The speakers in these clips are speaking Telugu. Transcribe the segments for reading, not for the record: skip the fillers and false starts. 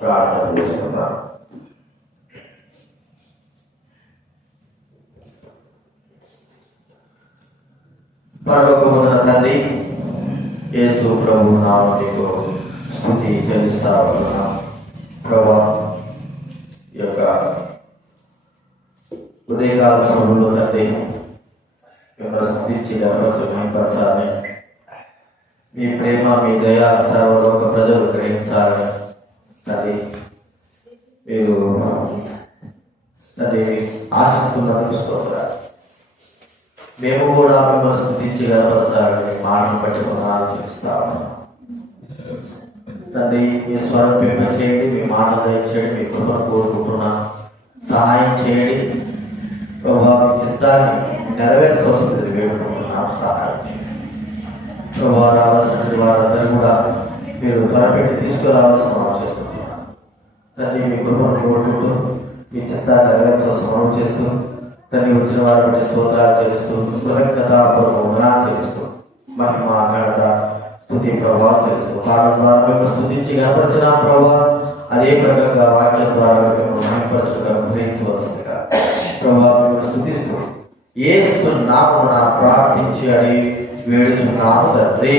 ప్రార్థన చేసుకుందాం. పరలోకమున తండ్రి, యేసు ప్రభు నామమునకు స్తుతి చెల్లిస్తా ఉన్నాం. ప్రభువా, ఈ యొక్క ఉదయకాల సమయంలో తండ్రి మిమ్మల్ని స్తుతించి గౌరవించాలని, మీ ప్రేమ మీ దయ సర్వలోక ప్రజలు గ్రహించాలని తండ్రి మీరు తండ్రి ఆశిస్తున్నందుకు స్తోత్రాలు. మేము కూడా మిమ్మల్ని స్తుతించి గౌరవించాలని మాటలు పట్టుకున్నాను చూపిస్తా ఉన్నాం తండ్రి. మీ స్వరం చేయండి, మీ మాటలు దయచేయండి, మీ కృపను కోరుకుంటున్నాను. సహాయం చేయండి ప్రభావ, మీ చిత్తాన్ని నెరవేర్చవలసింది వేడుకుంటున్నాను. సహాయం చేయండి ప్రభావ. రావాల్సినటువంటి వారందరూ కూడా మీరు త్వరపెట్టి తీసుకురావాల్సిన మనం చేస్తున్నారు తండ్రి. మీ కృపను కోరుకుంటూ మీ చిత్తాన్ని నెరవేర్చవలసిన మనం చేస్తూ తండ్రి, వచ్చిన వారి బట్టి స్తోత్రాలు చెల్లిస్తూ కృతజ్ఞతాపూర్వక చెల్లిస్తూ మహిమ ఘనత స్తుతి ప్రభావం తెలుస్తూ కారణం ద్వారా మేము స్థుతించి కనపరిచిన ప్రభావ, అదే ప్రకారంగా వాక్యం ద్వారా మేము మహిమపరచుగా గ్రహించవలసిందిగా ప్రభావం మేము స్థుతిస్తూ యేసు నామమున ప్రార్థించి అని వేడుచున్నాము తండ్రి.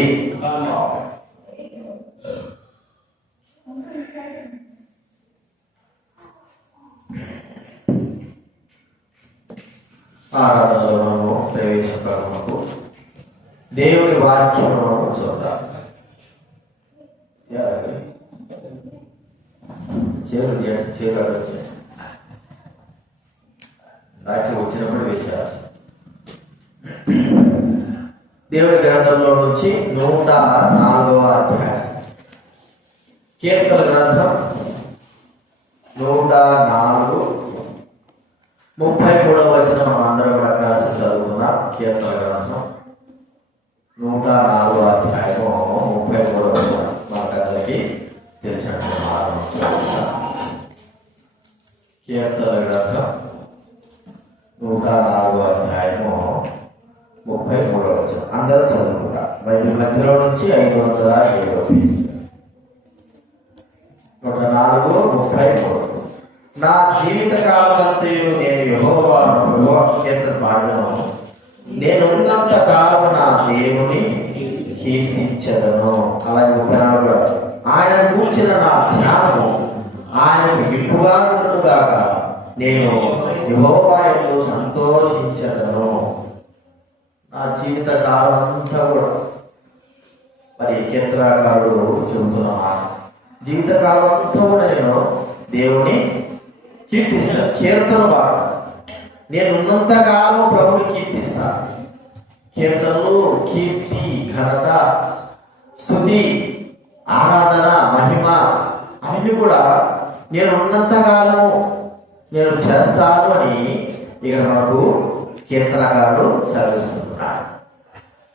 ఆరాధనలో మనము ప్రవేశించడానికి దేవుని వాక్యము చూద్దాం. చీర వాక్యం వచ్చినప్పుడు వేసేయాల్సి. దేవుని గ్రంథంలో నుంచి 104వ అధ్యాయం, కీర్తన గ్రంథం 104 33వ వచనం మనం అందరం కూడా కలిసి చదువుకున్నాం. కీర్తన గ్రంథం 104వ అధ్యాయము 33వ వచనం మాకందరికి తెలిసినటువంటి కీర్తన గ్రంథం 104వ అధ్యాయము 33వ వచనం అందరూ చదువుకుంటాం. బైబిల్ మధ్యలో నుంచి 507 104:33. నా జీవిత కాలమంతయు నేను యెహోవాను కీర్తన పాడను, నేను ఉన్నంత కాలం నా దేవుని కీర్తించదను. అలాగే 34, ఆయన కూర్చిన నా ధ్యానము ఆయనకు ఇంపుగా ఉండుగాక, నేను యెహోవా యందు సంతోషించదను. నా జీవిత కాలం అంతా కూడా మరి కీర్తనకారుడు చెబుతున్నా, జీవిత కాలం అంతా కూడా నేను దేవుని కీర్తిస్తా. కీర్తన పాట నేను ఉన్నంత కాలం ప్రభుని కీర్తిస్తా. కీర్తనలు కీర్తి, ఘనత, స్తుతి, ఆరాధన, మహిమ అవన్నీ కూడా నేను ఉన్నంత కాలము నేను చేస్తాను అని ఇక్కడ మనకు కీర్తనకారుడు సెలవిస్తున్నాడు.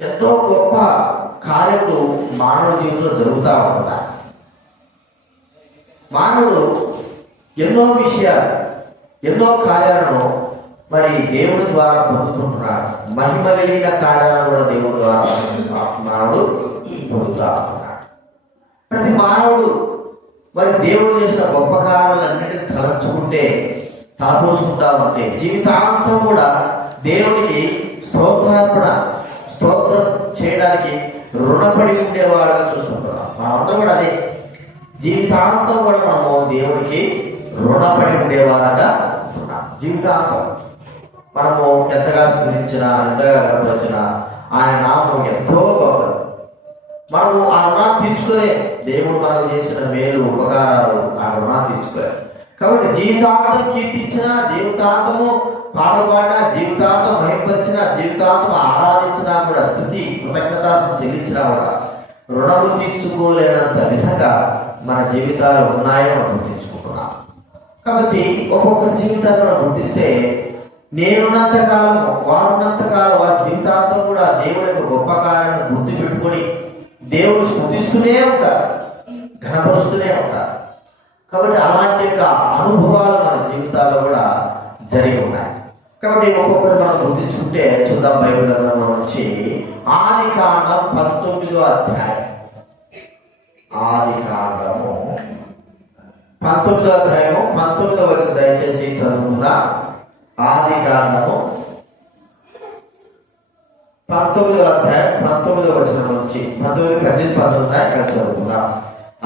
ఎంతో గొప్ప కార్యములు మానవ జీవితంలో జరుగుతూ ఉంటాయి. మానవుడు ఎన్నో విషయాలు, ఎన్నో కార్యాలను మరి దేవుడి ద్వారా పొందుతుంటున్నాడు. మహిమ కలిగిన కార్యాలను కూడా దేవుడి ద్వారా మానవుడు పొందుతా ఉన్నాడు. ప్రతి మానవుడు మరి దేవుడు చేసిన గొప్ప కార్యాలన్నిటిని తలంచుకుంటే, తలపోసుకుంటా ఉంటే జీవితాంతం కూడా దేవునికి స్తోత్రం చేయడానికి రుణపడి ఉండేవాడుగా చూస్తుంటున్నాం. మనమంతా కూడా అదే జీవితాంతం కూడా మనము దేవునికి రుణపడి ఉండేవారుగా ఉన్నాం. జీవితాంతం మనము ఎంతగా స్మరించినా, ఎంతగా గర్వపరిచినా ఆయన నామం ఎంతో గొప్పది. మనము ఆ రుణాన్ని తీర్చుకునే దేవుడు మనకు చేసిన మేలు ఉపకారాలు ఆ రుణాన్ని తీర్చుకోవాలి. కాబట్టి జీవితాంతం కీర్తించిన, జీవితాంతము పాటలు పాడినా, జీవితాంతం మహిమపరిచిన, జీవితాంతం ఆరాధించినా కూడా, స్తుతి కృతజ్ఞత చెల్లించినా కూడా రుణము తీర్చుకోలేనంత విధంగా జీవితాలు ఉన్నాయని మనం గుర్తించుకుంటున్నాం. కాబట్టి ఒక్కొక్కరి జీవితాలు మనం గుర్తిస్తే నేనున్నంత కాలం వారున్నంత కాలం వారి జీవితాలతో కూడా దేవుడి యొక్క గొప్ప కార్యాలను గుర్తుపెట్టుకొని దేవుడు స్తుతిస్తూనే ఉంటారు, ఘనపరుస్తూనే ఉంటారు. కాబట్టి అలాంటి యొక్క అనుభవాలు మన జీవితాల్లో కూడా జరిగి ఉన్నాయి. కాబట్టి ఒక్కొక్కరు మనం గుర్తించుకుంటే చూద్దాం. బైబిల్ గ్రంథంలో నుంచి ఆదికాండం 19వ అధ్యాయం. ఆదికాండము 19వ అధ్యాయము 19వ వచనం దయచేసి చదువుకుందాం. ఆదికాండము 19వ అధ్యాయం 19వ వచనం నుంచి 19 కలిసి చదువుకుందాం.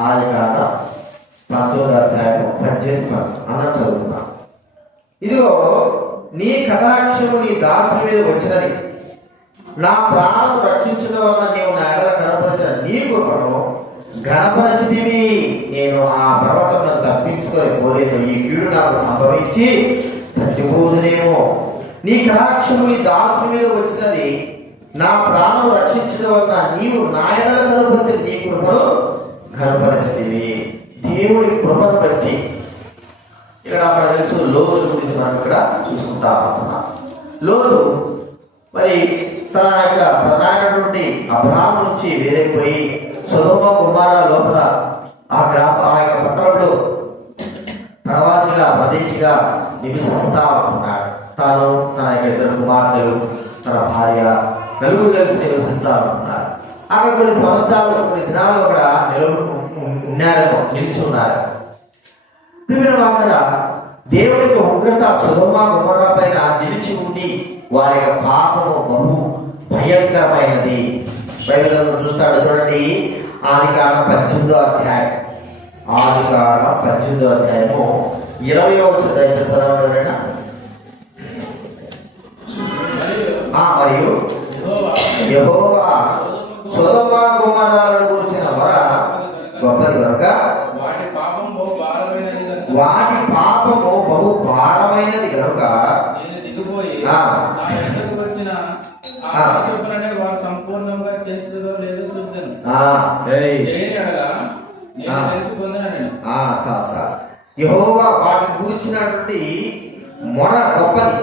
ఆదికాండం 19వ అధ్యాయము 18 అలా చదువుకుందాం. ఇదిగో నీ కటాక్షము నీ దాసుని మీద వచ్చినది, నా ప్రాణం రక్షించడం వల్ల నీవు నా ఎడల కనపరిచిన నీ కృపను ఘనపరచితివి. నేను ఆ పర్వతమును తప్పించుకొని పోలేదు, ఈ కీడు నాకు సంభవించి చచ్చిపోదునేమో. నీ కటాక్షము నీ దాసుని మీద వచ్చినది, నా ప్రాణం రక్షించడం వల్ల నీవు నా ఎడల కనపరిచిన నీ కృపను ఘనపరచితివి. దేవుడి కృపను బట్టి ఇక్కడ మనకు తెలుసు లోతు గురించి మనం ఇక్కడ చూసుకుంటా ఉంటున్నాం. లోతు మరి తన యొక్క ప్రధానటువంటి అబ్రాహాం నుంచి వేరైపోయి సొదొమ గొమొర్రా లోపల ఆ యొక్క పట్టణంలో ప్రవాసిగా ప్రదేశిగా నివసిస్తా ఉంటున్నాడు. తాను తన యొక్క 2 కుమార్తెలు, తన భార్య, నలుగురు కలిసి నివసిస్తా ఉంటున్నారు. అక్కడ కొన్ని సంవత్సరాలు, కొన్ని దినాలు కూడా నిలిచి ఉన్నారు. దేవుడి యొక్క ఉగ్రత సొదొమ గొమొర్రా పైన నిలిచి ఉండి వారి యొక్క పాపము బహు భయంకరమైనది. బైబిల్లో చూస్తాడు చూడండి. ఆదికాండం 18వ అధ్యాయం. ఆదికాండం 18వ అధ్యాయము 20వ వచనం దయచేసి చదవండి. మరియు యెహోవా సొదొమ గొమొర్రాలను గూర్చిన వర గొప్పది కనుక వాటి పాపము బహు భారమైనది కనుక సంపూర్ణంగా చేస్తుందో లేదో చూస్తాను. యెహోవా వాటిని గురించినటువంటి మొర గొప్పది,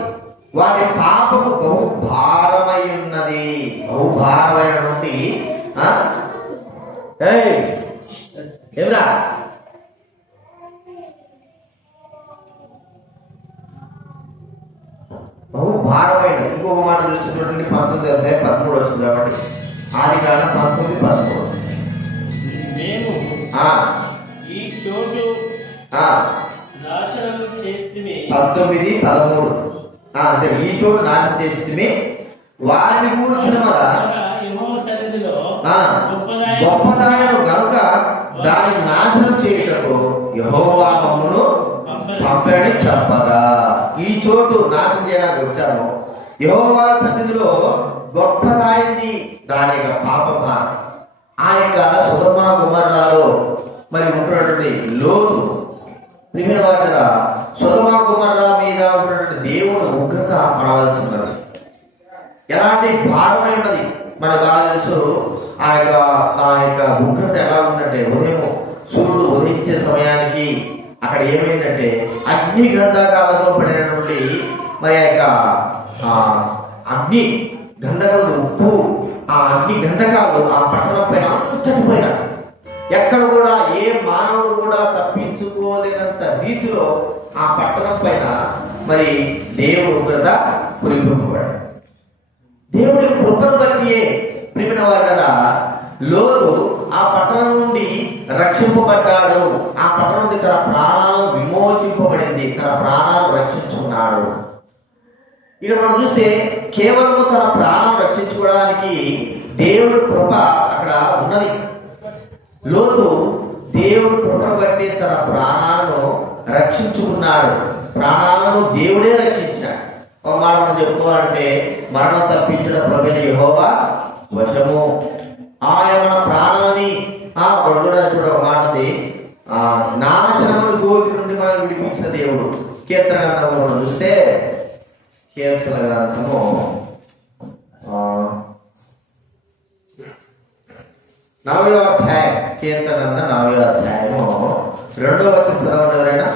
వాటి పాపము బహు భారమై ఉన్నది. బహు భారమైనటువంటి ఏమరా బహు భారమైనది. ఇంకొక మాట చూస్తే చూడండి. 19వ అధ్యాయం 13 వచ్చింది కాబట్టి ఆదికాండం 19:13. మేము ఈ చోటు నాశనం చేసితిమి. 19:13 అంతే. ఈ చోటు నాశనం చేసితిమి, వారిని కూర్చున్న గొప్పదాయను గనుక దాన్ని నాశనం చేయుటకు యెహోవా మమ్మును పంపాడని చెప్పగా, ఈ చోటు నాశనం చేయడానికి వచ్చాము. యెహోవా సన్నిధిలో గొప్పదాయింది దాని యొక్క పాప భారం. ఆ యొక్క సొదొమ గొమొర్రాలో మరి ఉంటున్నటువంటి లోతు ప్రియమైన వారు, సొదొమ గొమొర్రా మీద ఉన్నటువంటి దేవుని ఉగ్రత పడవలసి ఉన్నది. ఎలాంటి భారమైనది మనకు తెలుసు. ఆ యొక్క ఉగ్రత ఎలా ఉందంటే, ఉదయం సూర్యుడు ఉదయించే సమయానికి అక్కడ ఏమైందంటే అగ్ని గంధకాలతో పడినటువంటి మరి యొక్క అగ్ని గంధకాలు, ఉప్పు, ఆ అగ్ని గంధకాలు ఆ పట్టణం పైన అంతటి పైన ఎక్కడ కూడా ఏ మానవుడు కూడా తప్పించుకోలేనంత రీతిలో ఆ పట్టణం పైన మరి దేవుడు ఉగ్రత కురిపింపబడాడు. దేవుడి కృపను బట్టియే ప్రియమైన వారులారా లోతు ఆ పట్టణం నుండి రక్షింపబడ్డాడు. ఆ పట్టణం నుండి తన ప్రాణాలు విమోచింపబడింది, తన ప్రాణాలు రక్షించుకున్నాడు. ఇక్కడ మనం చూస్తే కేవలము తన ప్రాణాలు రక్షించుకోవడానికి దేవుడి కృప అక్కడ ఉన్నది. లోతు దేవుడి కృపను బట్టి తన ప్రాణాలను రక్షించుకున్నాడు. ప్రాణాలను దేవుడే రక్షించాడు. ఒక మాట మనం చెప్పుకోవాలంటే, మరణం తప్పించడం ప్రభువైన యెహోవా వశము. ఆయన మన ప్రాణాలని చూడ మాటది నాశనమును గోతి నుండి మనం విడిపించిన దేవుడు. కీర్తన గ్రంథము మనం చూస్తే, కీర్తన గ్రంథము 40వ అధ్యాయం, కీర్తన గ్రంథం 40వ అధ్యాయము 2వ వచనం చదవండి ఎవరైనా.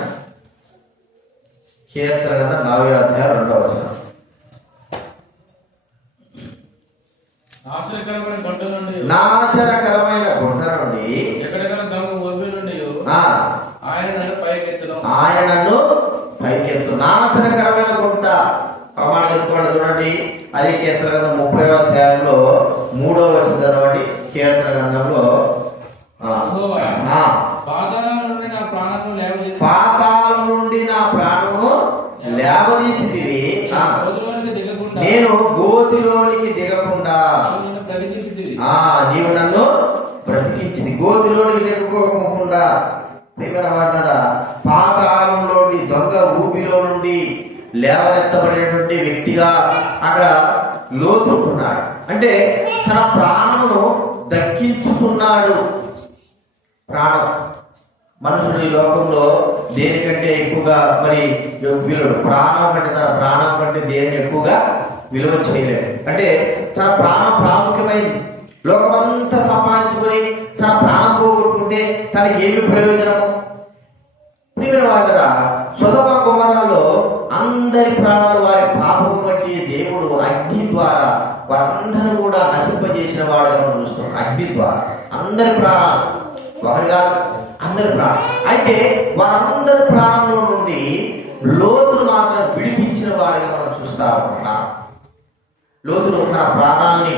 కీర్తన గ్రంథం 4వ అధ్యాయం 2వ వచనం. నాశనకరమైన గుంట నుండి ఆయన నన్ను పైకెత్తు. నాశనకరమైన గుంట ప్రమాణం చెప్పుకోండి చూడండి. అది కీర్తన గ్రంథం 30వ అధ్యాయంలో 3వ వచనం చదవండి. కీర్తన గ్రంథంలో పాతాళం నుండి నా ప్రాణము లేవదీసితివి, నేను గోతిలోనికి దిగకుండా నీవు నన్ను బ్రతికించింది. గోతిలోనికి దిగకోకుండా పాతాళంలోని దొంగ ఊపిలో నుండి లేవనెత్తబడినటువంటి వ్యక్తిగా అక్కడ లోతు ఉన్నాడు. అంటే తన ప్రాణమును దక్కించుకున్నాడు. ప్రాణం మనుషుడు ఈ లోకంలో దేనికంటే ఎక్కువగా మరి విలువ ప్రాణం కంటే తన ప్రాణం కంటే దేనిని ఎక్కువగా విలువ చేయలేడు. అంటే తన ప్రాణం ప్రాముఖ్యమైంది. లోకమంతా సంపాదించుకొని తన ప్రాణం పోగొట్టుకుంటే తనకి ఏమి ప్రయోజనము? ప్రియమైన వాళ్ళరా, సొదొమ గొమొర్రాలో అందరి ప్రాణాలు వారి పాపం బట్టి దేవుడు అగ్ని ద్వారా వారందరూ కూడా నశింపజేసిన వాడుగా మనం చూస్తాం. అగ్ని ద్వారా అందరి ప్రాణాలు, ఒకరిగా అందరి ప్రాణం. అయితే వారందరి ప్రాణంలో నుండి లోతును మాత్రం విడిపించిన వాడిగా మనం చూస్తా ఉన్నాం. లోతును తన ప్రాణాన్ని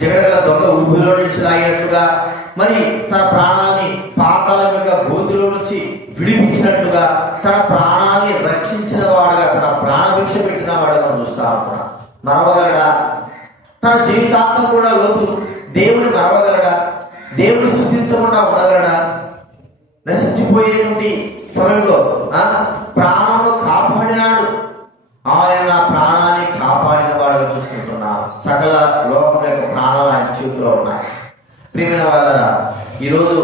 జగడగల దొంగ ఊపిలో నుంచి లాగినట్లుగా, మరి తన ప్రాణాన్ని పాతాళం యొక్క గోతిలో నుంచి విడిపించినట్లుగా, తన ప్రాణాన్ని రక్షించిన వాడుగా, తన ప్రాణభిక్ష పెట్టిన వాడుగా మనం చూస్తా ఉన్నాం. మరవగలడా? తన జీవితాంతం కూడా లోతు దేవుని మరవగలడా? దేవుని స్తుతించకుండా ఉండగలడా? నశించిపోయేటువంటి సమయంలో ప్రాణము కాపాడినాడు. ఆయన ప్రాణాన్ని కాపాడిన వాడుగా చూస్తుంటున్నాం. సకల లోకం యొక్క ప్రాణాలు ఆయన చేతిలో ఉన్నాయి. ప్రియమైన వాళ్ళరా, ఈరోజు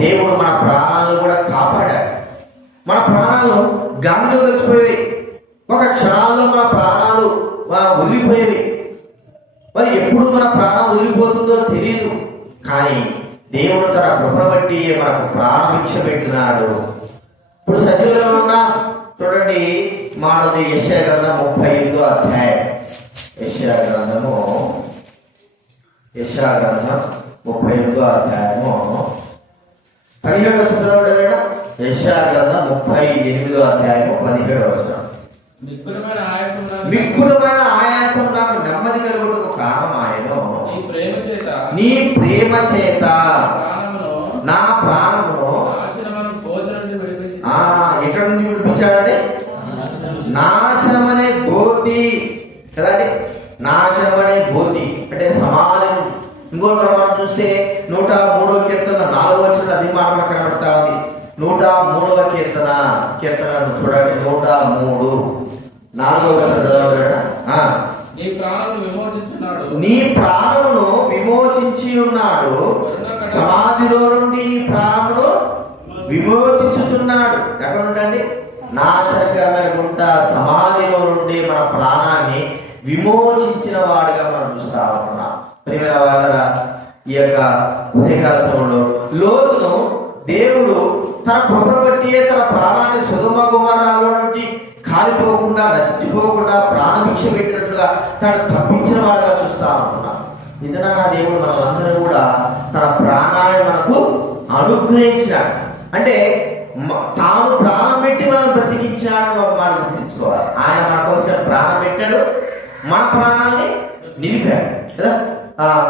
దేవుడు మన ప్రాణాలను కూడా కాపాడాడు. మన ప్రాణాలు గాలిలో కలిసిపోయేవి. ఒక క్షణాల్లో మన ప్రాణాలు వదిలిపోయేవి. మరి ఎప్పుడు మన ప్రాణం వదిలిపోతుందో తెలియదు. కానీ దేవుడు తన కృపను బట్టి మనకు ప్రాణభిక్ష పెట్టినాడు. ఇప్పుడు సజీవులో ఉన్నా చూడండి. మనది యెషయా గ్రంథం 38వ అధ్యాయం. యెషయా గ్రంథం 38వ అధ్యాయము 17వ వచనం. యెషయా గ్రంథం 38వ అధ్యాయము 17వ వచనం. మిక్కుడమైన ఆయాసం నాకు నెమ్మది కలుగుటకు కారణమాయెను. నీ ప్రేమ చేత నా ప్రాణమును ఎక్కడ నుండి విడిపించాడంటే నాశనం అనే గోతి కదండి. నాశనం అనే గోతి అంటే సమాధి. ఇంకోటి మనం చూస్తే 103వ కీర్తన 4వ వచనం అది మాట మనకు కనబడతా ఉంది. 103వ కీర్తన చూడండి. 103 4వ వచనం చదవగలరా? నీ ప్రాణమును విమోచించి ఉన్నాడు. సమాధిలో నుండి నీ ప్రాణమును విమోచించుచున్నాడు. ఎక్కడ ఉండండి? నాశనకరమైన గుంట సమాధిలో నుండి మన ప్రాణాన్ని విమోచించిన వాడుగా మనం చూస్తా ఉన్నాం. ప్రియమైన వాళ్ళరా, ఈ యొక్క ఉదయకాల సమయంలో లోతును దేవుడు తన కృపను బట్టియే తన ప్రాణాన్ని సొదొమ గొమొర్రాలో నుండి కాలిపోకుండా, నశించిపోకుండా ప్రాణభిక్ష పెట్టినట్లుగా తను తప్పించిన వాడుగా చూస్తా ఉంటున్నాం. నిజంగా నా దేవుడు మనలందరూ కూడా తన ప్రాణాన్ని మనకు అనుగ్రహించినాడు. అంటే తాను ప్రాణం పెట్టి మనం బ్రతికించాడని ఒక మాట గుర్తించుకోవాలి. ఆయన మన కోసం ప్రాణం పెట్టాడు, మన ప్రాణాన్ని నిలిపాడు కదా.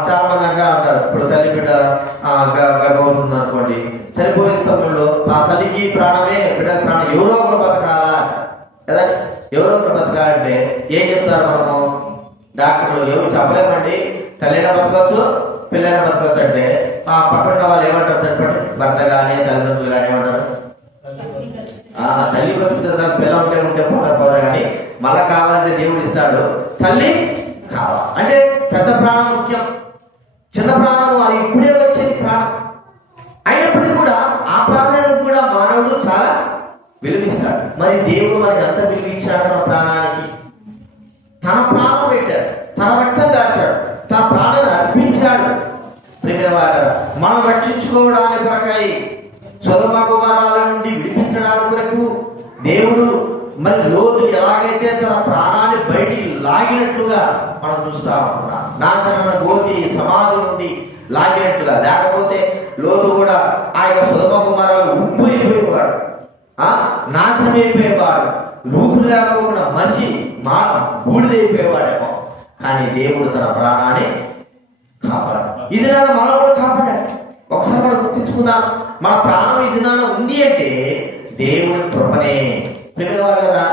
చాలా మంది అంటా ఉంటారు, ఇప్పుడు తల్లి బిడ్డ గర్భవతుంది అనుకోండి, చనిపోయే సమయంలో ఆ తల్లికి ప్రాణమే బిడ్డకి ప్రాణం ఎవరో ఒకరు బతకాలా కదా. ఎవరో ఒకరు బతకాలంటే ఏం చెప్తారు మనము? డాక్టర్లు ఎవరు చెప్పలేమండి. తల్లినా బతకవచ్చు, పిల్లైనా బతకవచ్చు అంటే ఆ పక్కన వాళ్ళు ఏమంటారు? చనిపోయి భర్త కానీ తల్లిదండ్రులు కానీ ఏమంటారు? తల్లి బతుకుతుంది, పిల్ల ఉంటే పోతారు కానీ మళ్ళా కావాలంటే దేవుడు ఇస్తాడు. తల్లి కావాలి అంటే పెద్ద ప్రాణం ముఖ్యం. చిన్న ప్రాణం అది ఇప్పుడే వచ్చేది ప్రాణం అయినప్పటికీ కూడా ఆ ప్రాణానికి కూడా మానవుడు చాలా విలువిస్తాడు. మరి దేవుడు మనకి ఎంత విలువించాడు? మన ప్రాణానికి తన ప్రాణం పెట్టాడు, తన రక్తం దాచాడు, తన ప్రాణాన్ని అర్పించాడు. ప్రియమైన వారు, మనం రక్షించుకోవడానికి కొరకై సొదొమ గొమొర్రాల నుండి దేవుడు మరి లోతు ఎలాగైతే తన ప్రాణాన్ని బయటికి లాగినట్లుగా మనం చూస్తా ఉంటున్నాం. నాశనమైన గోతి సమాధి నుండి లాగినట్లుగా. లేకపోతే లోతు కూడా ఆ యొక్క సొదొమ కుమారులు ఉప్పు అయిపోయేవాడు, నాశనం అయిపోయేవాడు, రూపు లేకుండా మసి బూడిదైపోయేవాడేమో. కానీ దేవుడు తన ప్రాణాన్ని కాపాడు. ఇది నాన్న మనం కూడా కాపాడాడు. ఒకసారి మనం గుర్తించుకుందాం, మన ప్రాణం ఈ దినాన ఉంది అంటే దేవుడి కృపనే. పిల్లవారు కదా,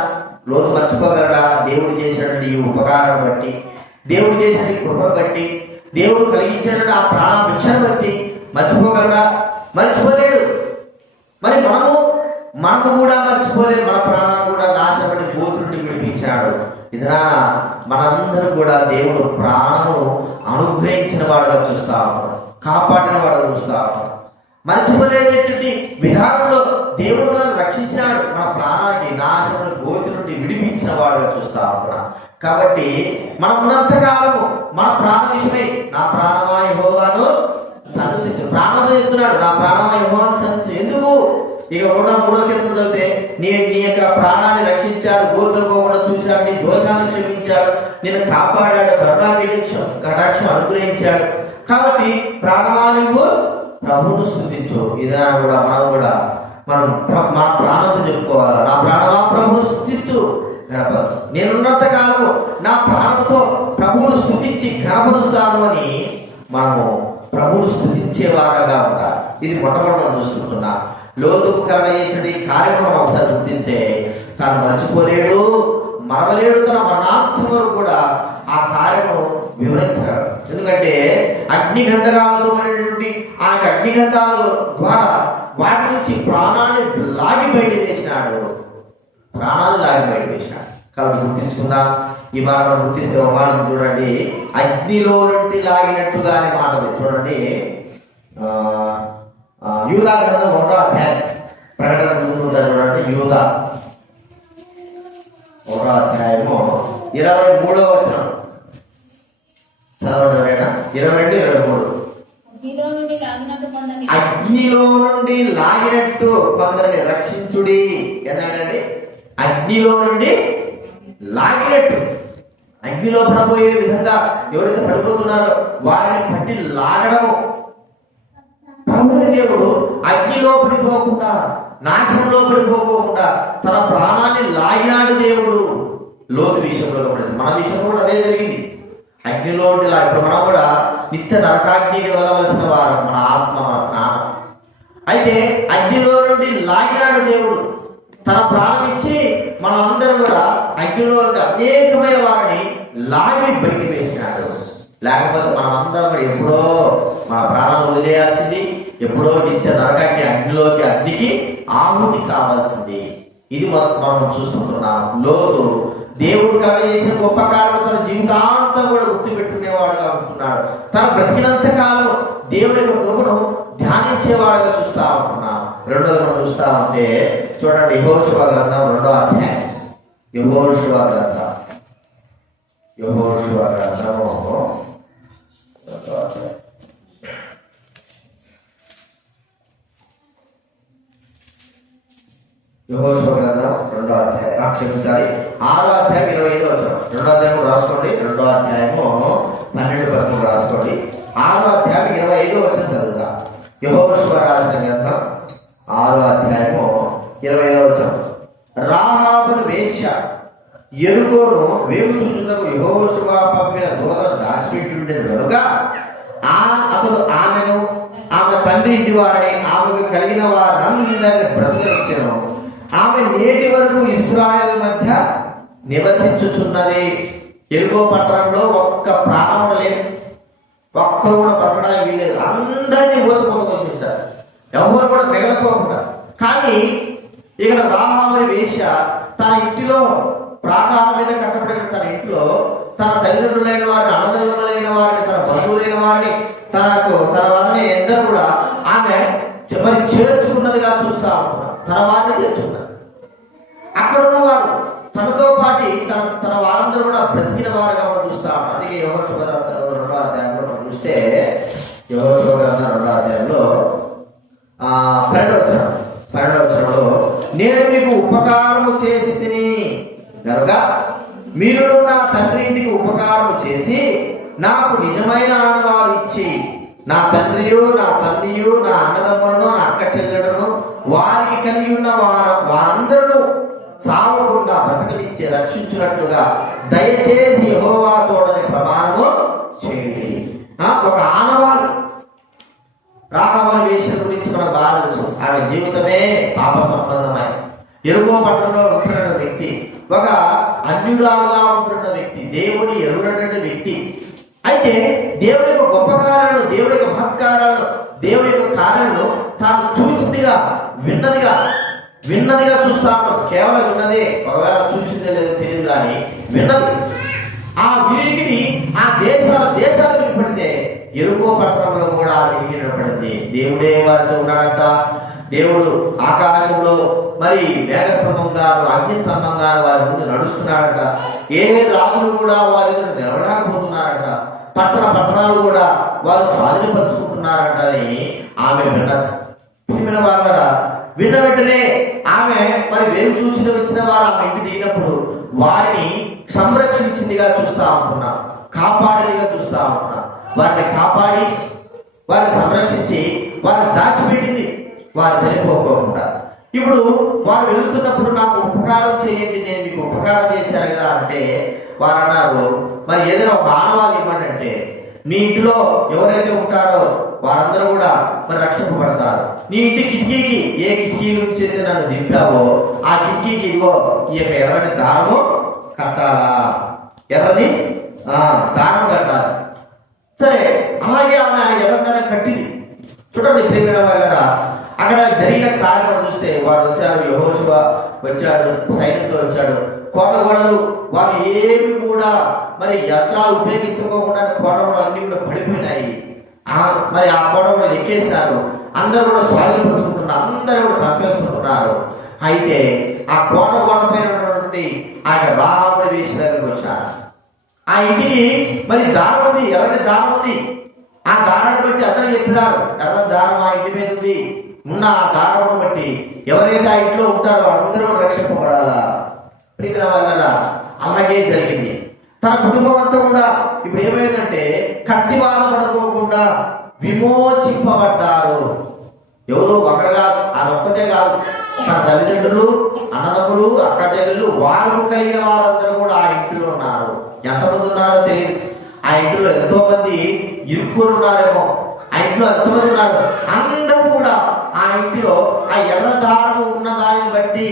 లోతు మర్చిపోగలడా? దేవుడు చేసినటువంటి ఈ ఉపకారం బట్టి, దేవుడు చేసినటువంటి కృపను బట్టి, దేవుడు కలిగించినటువంటి ఆ ప్రాణ భిక్షను బట్టి మర్చిపోగలడా? మర్చిపోలేడు. మరి మనము కూడా మర్చిపోలేదు. మన ప్రాణాన్ని కూడా నాశపడి గోతుడిని విడిపించాడు. ఇదనా మనందరూ కూడా దేవుడు ప్రాణము అనుగ్రహించిన వాడుగా చూస్తా ఉన్నాడు, కాపాడిన వాడుగా చూస్తా ఉన్నాడు. మర్చిపోలేనటువంటి విధానంలో దేవుడు మనల్ని రక్షించినాడు. మన ప్రాణానికి నాశనముల గోతి నుండి విడిపించిన వాడుగా చూస్తా ఉన్నాడు. కాబట్టి మనం ఉన్నంతకాలము మన ప్రాణ విషయమై నా ప్రాణమా యెహోవాను సన్నుతించు. ప్రాణంతో చెప్తున్నాడు, నా ప్రాణమా యెహోవాను సన్నుతించు. ఎందుకు? ఇక 103వ కీర్తన చదివితే నీ యొక్క ప్రాణాన్ని రక్షించాడు, గోతులు పోకుండా చూశాడు, నీ దోషాలను క్షమించాడు, నిన్ను కాపాడాడు, కటాక్షం అనుగ్రహించాడు. కాబట్టి ప్రాణమా నువ్వు ప్రభువును స్తుతించు. ఇదా కూడా మనం మన ప్రాణంతో చెప్పుకోవాలి, నా ప్రాణమా ప్రభువును స్తుతిస్తూ గణపరు. నేనున్నంత కాలము నా ప్రాణంతో ప్రభువును స్తుతించి గణపరుస్తాను అని మనము ప్రభువును స్తుతించే వారగా ఉండాలి. ఇది మొట్టమొదటి మనం చూస్తుంటున్నా. లోతుకు కలగజేసిన ఈ కార్యక్రమం ఒకసారి గుర్తిస్తే తాను మర్చిపోలేడు, మరవలేడు. తన మరణాంతం వరకు కూడా ఆ కార్యము వివరించాడు. ఎందుకంటే అగ్నిగంధకాలతో పడినటువంటి ఆ అగ్నిగంధాల ద్వారా వాటి నుంచి ప్రాణాన్ని లాగి బయట వేసినాడు, కాబట్టి గుర్తించుకుందాం. ఈ మాట మనం గుర్తిస్తే ఒక మాట చూడండి, అగ్నిలో నుండి లాగినట్టుగా అనే మాట చూడండి. యూదా గ్రంథం 1వ అధ్యాయం ప్రకటన ముందు చూడండి. యూదా 1వ అధ్యాయము 23వ వచనం చదవడం 22, 23. అగ్నిలో నుండి లాగినట్టు కొందరిని రక్షించుడి. ఏంటంటే అగ్నిలో నుండి లాగినట్టు, అగ్నిలో పడబోయే విధంగా ఎవరైతే పడిపోతున్నారో వారిని పట్టి లాగడము. ప్రభుని దేవుడు అగ్నిలో పడిపోకుండా, నాశనంలో పడిపోకుండా తన ప్రాణాన్ని లాగినాడు దేవుడు. లోతు విషయంలో మన విషయంలో కూడా అదే జరిగింది. అగ్నిలో ఇప్పుడు మనం కూడా నిత్య నరకాగ్నికి వెళ్ళవలసిన వారు, మన ఆత్మ, మన ప్రాణం. అయితే అగ్నిలో నుండి లాగినాడు దేవుడు, తన ప్రాణం ఇచ్చి మనందరం కూడా అగ్నిలో నుండి అనేకమైన వారిని లాగి బయటికి వేసినాడు. లేకపోతే మనం అందరం కూడా ఎప్పుడో మన ప్రాణాలు వదిలేయాల్సింది, ఎప్పుడో నిత్య నరకాగ్ని అగ్నికి ఆహుతి కావాల్సింది. ఇది మనం చూస్తుంటున్నాం. లోతు దేవుడు కలగజేసిన గొప్ప కార్యం తన జీవితాంతం కూడా గుర్తు పెట్టుకునేవాడుగా ఉంటున్నాడు. తన బ్రతికినంత కాలం దేవుడి యొక్క కృపను ధ్యానించేవాడుగా చూస్తా ఉంటున్నాం. రెండోది మనం చూస్తా ఉంటే చూడండి, యెహోషువ గ్రంథం 2వ అధ్యాయం. యెహోషువ గ్రంథము 2వ అధ్యాయం. యెహోషువ గ్రంథం 2వ అధ్యాయం, క్షమించాలి 6వ అధ్యాయం 25వ వచనం. 2వ అధ్యాయం రాసుకోండి, 2వ అధ్యాయము 12, 13 రాసుకోండి. 6వ అధ్యాయం 25వ వచనం చదువుతా. యెహోషువ రాసిన గ్రంథం 6వ అధ్యాయము 25వ వచనం. రాహాబును వేశ్య యెరికోను వేగు చూచుటకు యెహోషువ పంపిన దూతను దాచిపెట్టిండెను కనుక అతడు ఆమెను, ఆమె తండ్రి ఇంటి వారిని, ఆమెకు కలిగిన వారందరినీ బ్రతకనిచ్చెను. ఆమె నేటి వరకు ఇశ్రాయేలు మధ్య నివసించుచున్నది. యెరికో పట్టణంలో ఒక్క ప్రాణం లేదు, ఒక్కరు కూడా బ్రతకడానికి వీల్లేదు. అందరినీ ఊచకొచ్చేస్తారు, ఎవరు కూడా మిగలకోకుండా. కానీ ఇక్కడ రాహాబు వేశ్య తన ఇంటిలో ప్రాకారం మీద కట్టబడిన తన ఇంట్లో తన తల్లిదండ్రులైన వారిని, అన్నదమ్ములైన వారిని, తన బంధువులైన వారిని, తన వారిని ఎందరూ కూడా ఆమె మరి చేర్చుకున్నదిగా చూస్తా ఉంటున్నారు. తన వారిని చేర్చుకున్నారు. అక్కడ ఉన్నవారు తనతో పాటు తన వారందరూ కూడా బ్రతికిన వారుగా మనం చూస్తా ఉంటాం. అందుకే యెహోషువ గ్రంథం 2వ అధ్యాయంలో మనం చూస్తే యెహోషువ గ్రంథం 2వ అధ్యాయంలో 12వ వచనంలో నేను మీకు ఉపకారము చేసి తిని కనుక మీరు నా తండ్రి ఇంటికి ఉపకారము చేసి నాకు నిజమైన ఆనవాలు ఇచ్చి నా తండ్రియు నా తల్లియు నా అన్నదమ్ములను నా అక్క చెల్లెలను వారికి కలిగి ఉన్న వారందరూ చావకుండా బ్రతకనిచ్చే రక్షించినట్టుగా దయచేసి యెహోవా తోడని ప్రమాణము చేయండి. ఒక ఆనవాలు రాహాబు వేసిన గురించి మనకు బాగా తెలుసు. ఆమె జీవితమే పాప సంబంధమై ఎరుగో పట్టణంలో ఉంటున్న వ్యక్తి, ఒక అన్యురాలుగా ఉంటున్న వ్యక్తి, దేవుని ఎరుగనటువంటి వ్యక్తి. అయితే దేవుని యొక్క గొప్ప కార్యాలను, దేవుని యొక్క మహత్కారాలను, దేవుని యొక్క కార్యాలను తాను చూసిందిగా విన్నదిగా చూస్తా ఉంటాం. కేవలం విన్నదే, ఒకవేళ చూసిందే లేదో తెలియదు కానీ విన్నది. ఆ వినికిడి ఆ దేశాలు వినపడితే ఎరుకో పట్టణంలో కూడా ఆ వినికిడి వినపడింది. దేవుడే వారితో ఉన్నాడంట. దేవుడు ఆకాశంలో మరి మేఘస్తంభంగా అగ్నిస్తంభంగా వారి ముందు నడుస్తున్నాడట. ఏ రాజులు కూడా వారి ఎదురు నిలబడకపోతున్నారట. పట్టణాలు కూడా వారు స్వాధీనపరుచుకుంటున్నారట అని ఆమె విన్నది. విన్న వెంటనే ఆమె మరి వేరు చూసిన వచ్చిన వారు ఆమె ఇంటి దిగినప్పుడు వారిని సంరక్షించిందిగా చూస్తా ఉంటున్నా, కాపాడేదిగా చూస్తా ఉంటున్నా. వారిని కాపాడి వారిని సంరక్షించి వారిని దాచిపెట్టింది, వారు చనిపోకుండా. ఇప్పుడు వారు వెళుతున్నప్పుడు నాకు ఉపకారం చేయండి, నేను మీకు ఉపకారం చేశాను కదా అంటే వారు అన్నారు, మరి ఏదైనా ఒక ఆనవాళ్ళు ఇవ్వండి అంటే నీ ఇంటిలో ఎవరైతే ఉంటారో వారందరూ కూడా మరి రక్షింపబడతారు. నీ ఇంటి కిటికీకి ఏ కిటికీ నుంచి అయితే నన్ను దింపావో ఆ కిటికీకి ఇదిగో ఈ యొక్క ఎర్రని దారము కట్టాలా, ఎర్రని దారం కట్టాలి. సరే, అలాగే ఆమె ఎర్రదనం కట్టింది. చూడండి ప్రియమైన వాళ్ళరా, అక్కడ జరిగిన కార్యక్రమం చూస్తే వారు వచ్చారు, యెహోషువ వచ్చాడు, సైన్యంతో వచ్చాడు. కోట గోడలు వారు ఏమి కూడా మరి యంత్రాలు ఉపయోగించుకోకుండా కోట గోడలు అన్ని కూడా పడిపోయినాయి. మరి ఆ కోట గోడలు ఎక్కేశారు. అందరూ కూడా స్వాధీనపరుచుకుంటున్నారు, అందరూ కూడా చంపేసుకుంటున్నారు. అయితే ఆ కోట గోడ పైనటువంటి ఆయన రాహాబు వేసి దగ్గరకు వచ్చాడు. ఆ ఇంటికి మరి దారం ఉంది, ఎర్రని దారం ఉంది. ఆ దారాన్ని బట్టి అందరూ చెప్పినారు, ఎర్ర దారం ఆ ఇంటి మీద ఉంది. ఉన్న ఆ దారం బట్టి ఎవరైతే ఆ ఇంట్లో ఉంటారో అందరూ రక్షింపబడాలా. ప్రియమైన వాళ్ళ అలాగే జరిగింది. తన కుటుంబం అంతా కూడా ఇప్పుడు ఏమైందంటే కత్తి బాధ పడుకోకుండా విమోచింపబడ్డారు. ఎవరు ఒకరు కాదు, ఆ ఒక్కతే కాదు, తన తల్లిదండ్రులు, అన్నదమ్ములు, అక్క చెల్లెలు, వారు కలిగిన వారందరూ కూడా ఆ ఇంటిలో ఉన్నారు. ఎంతమంది ఉన్నారో తెలియదు. ఆ ఇంట్లో ఎంతో మంది ఇరుక్కుని ఉన్నారేమో. ఆ ఇంట్లో ఎంతమంది ఉన్నారు, అందరూ కూడా ఆ ఇంటిలో ఆ ఎర్ర దారము ఉన్న దానిని బట్టి,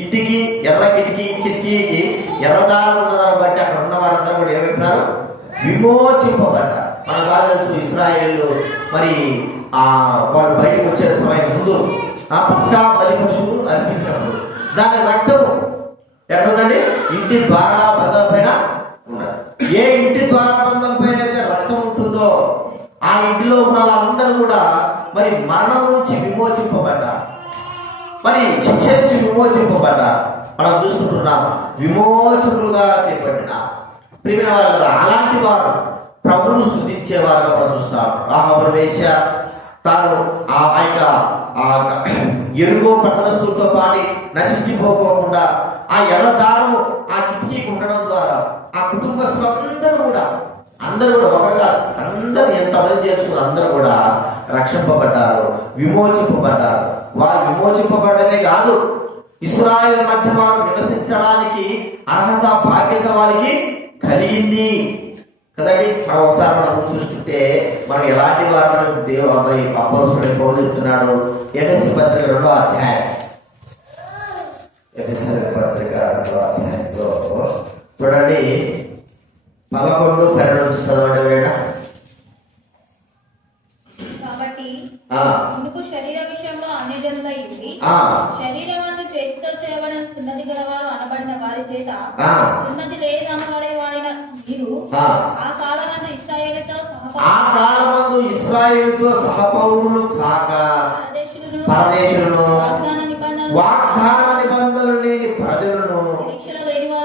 ఇంటికి ఎర్ర కిటికీకి ఎర్రదారం ఉన్నదాన్ని బట్టి అక్కడ ఉన్న వారందరూ కూడా ఏమైపోయినారు, విమోచింపబడ్డారు. మనకు బాగా తెలుసు, ఇశ్రాయేలు మరి వాళ్ళు బయటకు వచ్చే సమయం ముందు ఆ పస్కా బలి పశువు అర్పించినప్పుడు దాని రక్తము ఎక్కడుందండి, ఇంటి ద్వారా బంధాల పైన ఉన్నారు. ఏ ఇంటి ద్వారా బంధం పైన అయితే రక్తం ఉంటుందో ఆ ఇంటిలో ఉన్న వాళ్ళందరూ కూడా మరి మరణం నుంచి విమోచింపబడ్డారు, మరి శిక్ష నుంచి విమోచింపబడ్డారు. మనం చూస్తుంటున్నాం, విమోచకులుగా చేపట్టిన ప్రియమైన వాళ్ళ అలాంటి వారు ప్రభువును స్తుతించేవారుగా మనం చూస్తాం. రాహాబు వేశ్య తాను ఆ యొక్క ఎరుగో పట్టణస్తులతో పాటు నశించిపోకుండా ఆ ఎర్ర దారము ఆ కిటికీకి ఉండడం ద్వారా ఆ కుటుంబస్తులందరూ కూడా ఒకరుగా అందరూ ఎంతమంది చేసుకున్నారు, అందరూ కూడా రక్షింపబడ్డారు, విమోచింపబడ్డారు. వారు విమోచింపబడమే కాదు, ఇశ్రాయేలు మధ్య వారు నివసించడానికి అర్హత బాధ్యత వారికి కలిగింది కదండి. మనం ఒకసారి మనం చూస్తుంటే మనం ఎలాంటి వారు దేవుడు అపోస్తలుడు పౌలు చెప్తున్నాడు. ఎఫెసీ పత్రిక 2వ అధ్యాయం, ఎఫెసీ పత్రిక 2వ అధ్యాయంలో చూడండి 11-12 చదవండి. వేడా కాబట్టి ఇందుకు శరీర విషయంలో అన్యజనులై ఉండి శరీరమందు చేతితో చేయబడిన సున్నతి గలవారు అనబడిన వారి చేత సున్నతి లేదనబడే వాడిన మీరు ఆ కాలమందు ఇశ్రాయేలుతో సహపౌరులు కాక పరదేశులను వాగ్దాన నిబంధనలు లేని ప్రజలను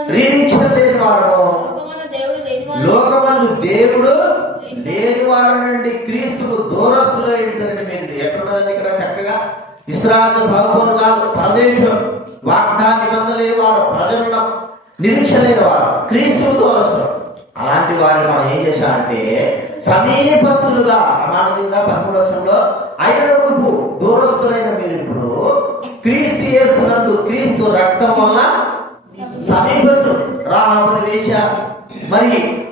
నిరీక్షణ లేని వారు లోకమందు దేవుడు లేని వారి నుండి క్రీస్తుకు దూరస్తులై ఉంటారని మీరు ఎక్కడున్నదండి? ఇక్కడ చక్కగా ఇశ్రాయేలు సహపౌరులు కాదు, పరదేశులు వాగ్దాన నిబంధన లేని వారు, ప్రజల నిరీక్షణ లేని వారు, క్రీస్తు దూరస్తులు. అలాంటి వారిని మనం ఏం చేశామంటే సమీపస్తులుగా అమానుగా 13 ఆయన మునుపు దూరస్తులైన మీరు ఇప్పుడు క్రీస్తు యేసునందు క్రీస్తు రక్తం వల్ల సమీపస్తులు. రాహాబుని వేశ్య, మరి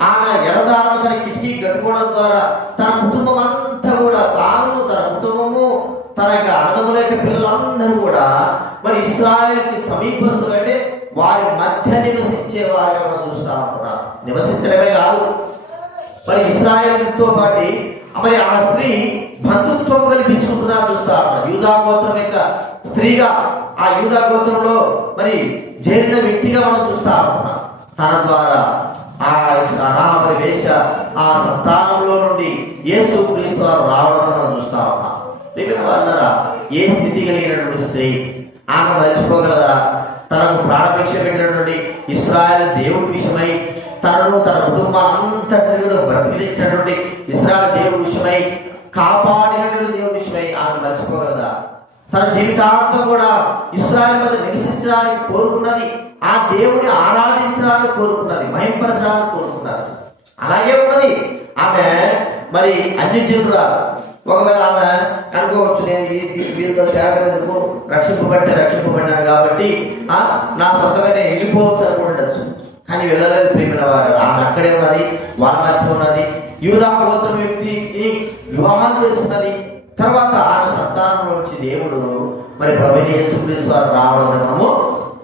ఆమె ఎరదారం తన కిటికీ కట్టుకోవడం ద్వారా తన కుటుంబం అంతా కూడా, తాను తన కుటుంబము తన యొక్క అన్నదమ్ముల యొక్క పిల్లలందరూ కూడా మరి ఇశ్రాయేలుకి సమీపస్తులు, అంటే వారి మధ్య నివసించే వారిగా మనం చూస్తా ఉంటున్నాం. నివసించడమే కాదు, మరి ఇశ్రాయేలుతో పాటు మరి ఆ స్త్రీ బంధుత్వం కల్పించుకుంటున్నా చూస్తా ఉన్నాం. యూదా గోత్రం యొక్క స్త్రీగా, ఆ యూదా గోత్రంలో మరి చేరిన వ్యక్తిగా మనం చూస్తా ఉంటున్నాం. తన ద్వారా మరి వేష ఆ సంతానంలో నుండి యేసు క్రీస్తు వారు రావడం మనం చూస్తా ఉన్నాం. వాళ్ళరా, ఏ స్థితి కలిగినటువంటి స్త్రీ ఆమె మర్చిపోగలదా? తనకు ప్రాణభిక్ష పెట్టినటువంటి ఇశ్రాయేలు దేవుడి విషయమై, తనను తన కుటుంబాన్నంతటిని బ్రతికించినటువంటి ఇశ్రాయేలు దేవుడి విషయమై, కాపాడినటువంటి దేవుడి విషయమై ఆమె మర్చిపోగలదా? తన జీవితాంతం కూడా ఇశ్రాయేలు మధ్య నివసించడానికి కోరుకున్నది, ఆ దేవుని ఆరాధించడానికి కోరుకున్నది, మహింపరచడానికి కోరుకున్నది. అలాగే ఉన్నది ఆమె. మరి అన్ని జనురాలు. ఒకవేళ ఆమె అనుకోవచ్చు, నేను వీరితో చేరగలకు రక్షింపబడ్డాను కాబట్టి నా సొంతగా నేను వెళ్ళిపోవచ్చు అనుకుండొచ్చు. కానీ వెళ్ళలేదు ప్రియమైన వారు. ఆమె అక్కడే ఉన్నది, వాళ్ళ మధ్య ఉన్నది. యూదా గోత్రం వ్యక్తికి వివాహం చేస్తున్నది. తర్వాత ఆమె సంతానం నుంచి దేవుడు మరి ప్రభువైన యేసుక్రీస్తు వారు రావడం మనము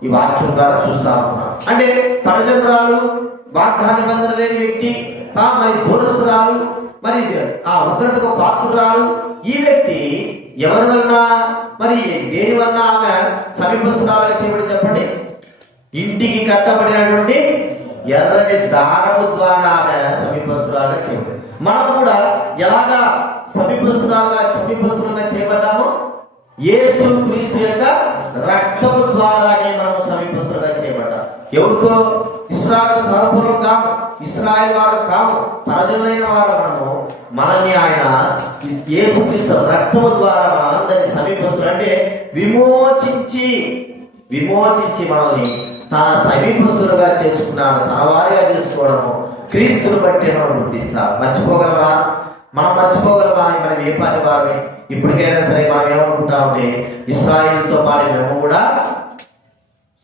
ఈ వాక్యం ద్వారా చూస్తా ఉంటున్నాం. అంటే పరజనురాలు, వాగ్దాన నిబంధన లేని వ్యక్తి, మరి దూరస్తురాలు, మరి ఆ ఉగ్రతకు పాత్రురాలు. ఈ వ్యక్తి ఎవరి వలన, మరి దేని వలన ఆమె సమీపస్తురాలుగా చేయబడి చెప్పండి? ఇంటికి కట్టబడినటువంటి ఎర్రటి దారము ద్వారా ఆమె సమీపస్తురాలుగా చేయబడి. మనం కూడా ఎలాగా సమీపస్తులుగా చేయబడ్డాము? యేసు క్రీస్తు యొక్క రక్తము ద్వారానే మనం సమీపస్తులుగా చేయబడ్డాం. ఎవరితో? ఇశ్రాయేలు సహపూర్వం కాము, ఇశ్రాయేల్ వారు కాము, ప్రజలైన వారు మనము. మనల్ని ఆయన యేసు క్రీస్తు రక్తము ద్వారా మనందరినీ సమీపస్తులు, అంటే విమోచించి మనల్ని తన సమీపస్తులుగా చేసుకున్నాడు. తన వారిగా చేసుకోవడము క్రీస్తుని బట్టి మనం గుర్తించాలి. మర్చిపోగలరా? మనం మర్చిపోగలమా? మనం ఏ పని వారి ఇప్పటికైనా సరే మనం ఏమనుకుంటామంటే ఇశ్రాయేలుతో పాటు మేము కూడా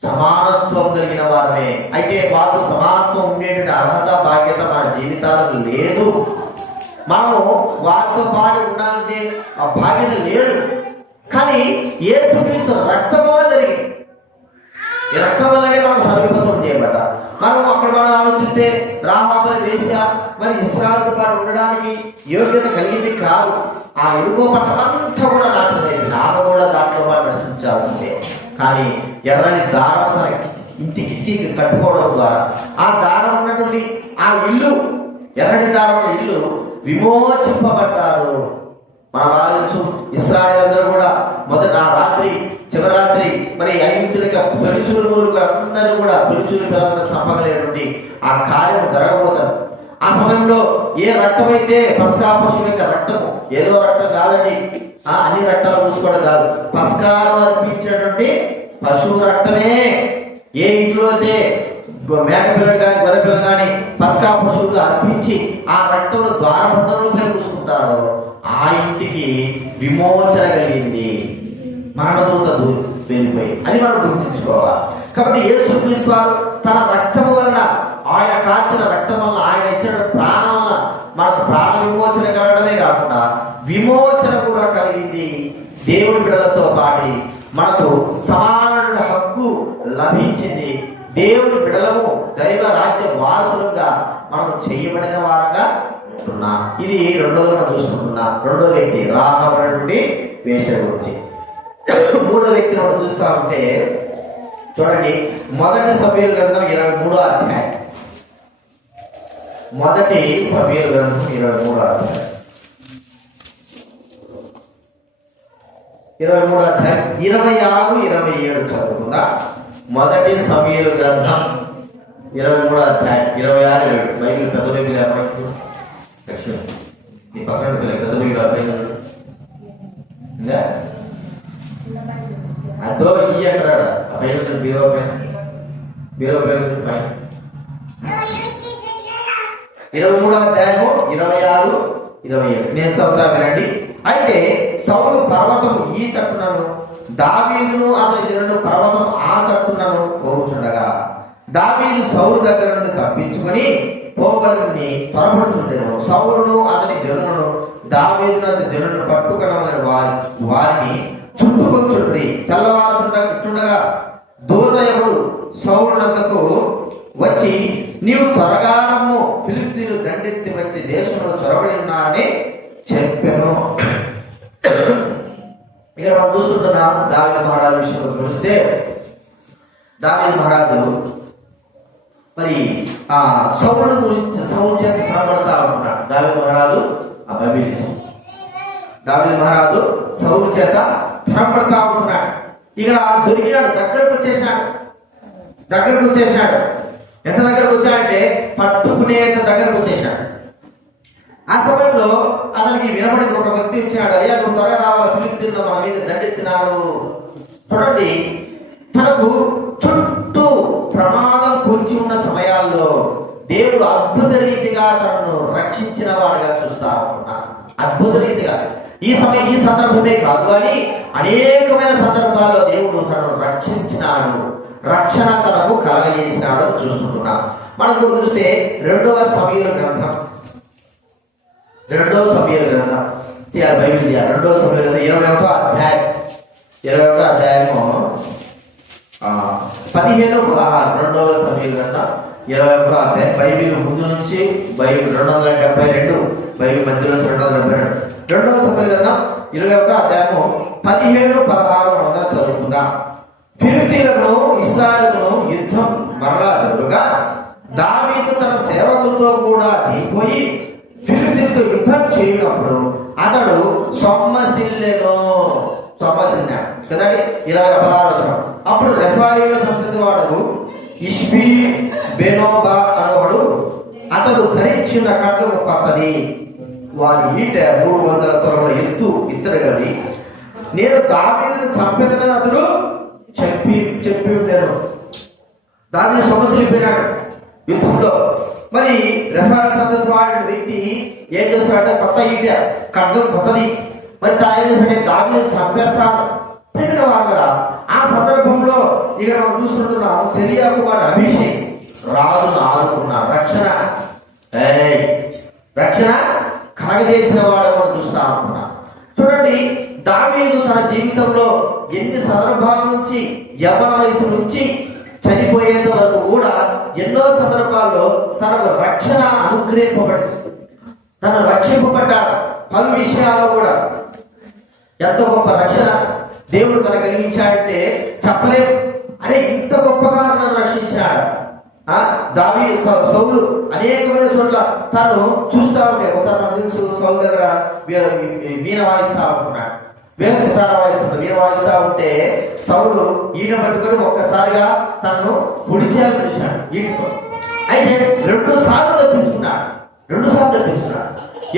సమానత్వం కలిగిన వారమే. అయితే వాళ్ళతో సమానత్వం ఉండేటువంటి అర్హత, బాధ్యత మన జీవితాలకు లేదు. మనము వారితో పాటు ఉండాలంటే ఆ బాధ్యత లేదు. కానీ యేసుక్రీస్తు రక్తం వల్ల జరిగింది. ఈ రక్తం వల్లనే మనం సమీపత్వం చేయబడ్డా. మనం ఆలోచిస్తే రాహాబుని వేశ్య మరి ఇశ్రాయేలుతో పాటు ఉండడానికి యోగ్యత కలిగింది కాదు. ఆ ఇరుకో పట్టణమంతా కూడా నాశనమైంది. ఆమె కూడా దాంట్లో పాటు నశించాల్సిందే. కానీ ఎర్రని దారం తన ఇంటి కిటికీకి కట్టుకోవడం ద్వారా ఆ దారం ఉన్నటువంటి ఆ ఇల్లు, ఎర్రని దారం ఇల్లు విమోచింపబడ్డారు. మన బాధించు ఇశ్రాయేలు అందరూ కూడా మొదట ఆ రాత్రి, చివరి రాత్రి మరి ఐగుప్తుల తొలిచూరు అందరూ కూడా తొలిచూరు పిల్లలందరూ చంపగలిగినటువంటి ఆ కార్యం జరగబోతారు. ఆ సమయంలో ఏ రక్తమైతే పస్కా పశువు యొక్క రక్తము, ఏదో రక్తం కాదండి, అన్ని రక్తాలు పూసుకోవడం కాదు, పస్కాలు అర్పించినటువంటి పశువు రక్తమే. ఏ ఇంట్లో అయితే మేక పిల్లలు కానీ గొర్రె పిల్లలు కానీ పస్కా పశువుగా అర్పించి ఆ రక్తం ద్వారబంధంలో పూసుకుంటారో ఆ ఇంటికి విమోచన కలిగింది. మరణదూత వెళ్ళిపోయి, అది మనం గుర్తుంచుకోవాలి. కాబట్టి యేసుక్రీస్తు వారు తన రక్తము వలన, ఆయన కాల్చిన రక్తం వలన, ఆయన ఇచ్చిన ప్రాణం వలన మనకు ప్రాణ విమోచన కలగడమే కాకుండా విమోచన కూడా కలిగింది. దేవుని బిడ్డలతో పాటు మనకు సమానమైన హక్కు లభించింది. దేవుని బిడ్డలము దైవ రాజ్య వారసులుగా మనం చేయబడిన వారంగా ఉంటున్నాం. ఇది రెండోది మనం చూసుకుంటున్నాం. రెండో వ్యక్తి రాహబడినటువంటి వేశ్య గురించి. మూడో వ్యక్తిని మనం చూస్తా ఉంటే చూడండి, మొదటి సమూయేలు గ్రంథం 23వ అధ్యాయం. మొదటి సమూయేలు గ్రంథం 23వ అధ్యాయం 26, 27 చదువుకుందా. మొదటి సమూయేలు గ్రంథం 23వ అధ్యాయం 26, 27. బైబిల్ పెద్ద బైబిల్ అమ్మాయి నీ పక్కన పెద్ద బైబిల్ అబ్బాయి అదో ఈ అంటారా ఆ పైన బీరో పైన పైన 23వ అధ్యాయము 26, 27 నేను చదువుతా వినండి. అయితే సౌలు పర్వతం ఈ తట్టునను దావీదును అతని జనులను పర్వతం ఆ తట్టునను పోవుచుండగా దావీదు సౌలు దగ్గర నుండి తప్పించుకొని పోవలని త్వరపడుచుండెను. సౌలును అతని జనులను దావీదును అతని జనులను పట్టుకొనమని వారిని చుట్టుకొచ్చుండ్రి. తెల్లవారుచుండగా దూతయముడు సౌలునకు వచ్చి నీవు త్వరగా రమ్ము, ఫిలిష్తీయులు దండెత్తి వచ్చి దేశంలో చొరబడి ఉన్నారని చెప్పాను. ఇక్కడ మనం చూస్తుంటున్నాం దావీదు మహారాజు విషయంలో చూస్తే దావీదు మహారాజు మరి ఆ సౌలు గురించి సౌలు చేత కనబడతా ఉంటున్నాడు. దావీదు మహారాజు ఆ బైబిల్ దావీదు మహారాజు సౌలు చేత కనబడతా ఉంటున్నాడు. ఇక్కడ దొరికినాడు, దగ్గరకు వచ్చేసాడు. ఎంత దగ్గరకు వచ్చాడంటే పట్టుకునేంత దగ్గరకు వచ్చేసాడు. ఆ సమయంలో అతనికి వినబడిన ఒక వ్యక్తి వచ్చాడు, అయ్యా నువ్వు త్వరగా రావాలి, ఫిలిష్తీయులు మన మీద దండెత్తినారు. చూడండి, తనకు చుట్టూ ప్రమాదం పొంచి ఉన్న సమయాల్లో దేవుడు అద్భుత రీతిగా తనను రక్షించిన వాడుగా చూస్తా ఉన్నాడు. అద్భుత రీతిగా ఈ సందర్భమే కాదు కానీ అనేకమైన సందర్భాల్లో దేవుడు తనను రక్షించినాడు, రక్షణ తనకు కలగజేసినాడు అని చూస్తుంటున్నాం. మనకు చూస్తే 2వ సమూయేలు గ్రంథం బైబిల్ 2వ సమూయేలు 21వ అధ్యాయం 15, 16 2వ సమూయేలు గ్రంథం 21వ అధ్యాయం. బైబిల్ ముందు నుంచి బైబిల్ 272, బైబిల్ మధ్యలో 272. 2వ సమూయేలు గ్రంథం 21వ అధ్యాయము 17, 16 చదువుకుందాం. ఫిలిష్తీయులను ఇశ్రాయేలును యుద్ధం మరలా జరుగుగా దావీదు తన సేవకులతో కూడా దిగిపోయి ఫిలిష్తీయులతో యుద్ధం చేయనప్పుడు అతడు సొమ్మసిల్లాడు కదండి. 16 అప్పుడు రెఫాయిల సంతతి వాడు ఇష్బీ బెనోబా అనేవాడు అతడు ధరించిన ఖడ్గము కొత్తది, వారి ఈట 300 తొరల ఎత్తు ఇత్తడి. నేను దావీదును చంపేదని అతడు చెప్పి ఉండేను. దాన్ని సొమ్మసిల్లిపోయినాడు యుద్ధంలో. మరి రెఫాయిల సంతతి వాడిన వ్యక్తి ఏం చేస్తాడంటే కొత్త ఈట ఖడ్గం కొత్తది, మరి తాను ఏం చేస్తాడంటే దావీదును చంపేస్తాను పెట్టిన వాళ్ళరా. ఆ సందర్భంలో ఇక మనం చూస్తుంటున్నాం, సిరియాకు వాడు అభిషేక్ రాజును ఆదుకున్నాడు. రక్షణ కలగజేసిన వాడు మనం చూస్తా ఉంటున్నాం. చూడండి, దావీదు తన జీవితంలో ఎన్ని సందర్భాల నుంచి యవ్వన వయసు నుంచి చనిపోయేంత వరకు కూడా ఎన్నో సందర్భాల్లో తనకు రక్షణ అనుగ్రహింపబడింది, తను రక్షింపబడ్డాడు. పలు విషయాల్లో కూడా ఎంత గొప్ప రక్షణ దేవుడు తన కలిగించాడంటే చెప్పలేము. అరే ఇంత గొప్పగా నన్ను రక్షించాడు. సౌలు అనేకమైన చోట్ల తను చూస్తా ఉంటే, ఒకసారి మనం తెలుసు సౌలు దగ్గర వీణ వాయిస్తా ఉంటున్నాడు, సితార వాయిస్తున్నాడు. వీణ వాయిస్తా ఉంటే సౌలు ఈట పట్టుకొని ఒక్కసారిగా తనను పొడి చేయాలని చూశాడు ఈటతో. అయితే 2 సార్లు తప్పించుకున్నాడు.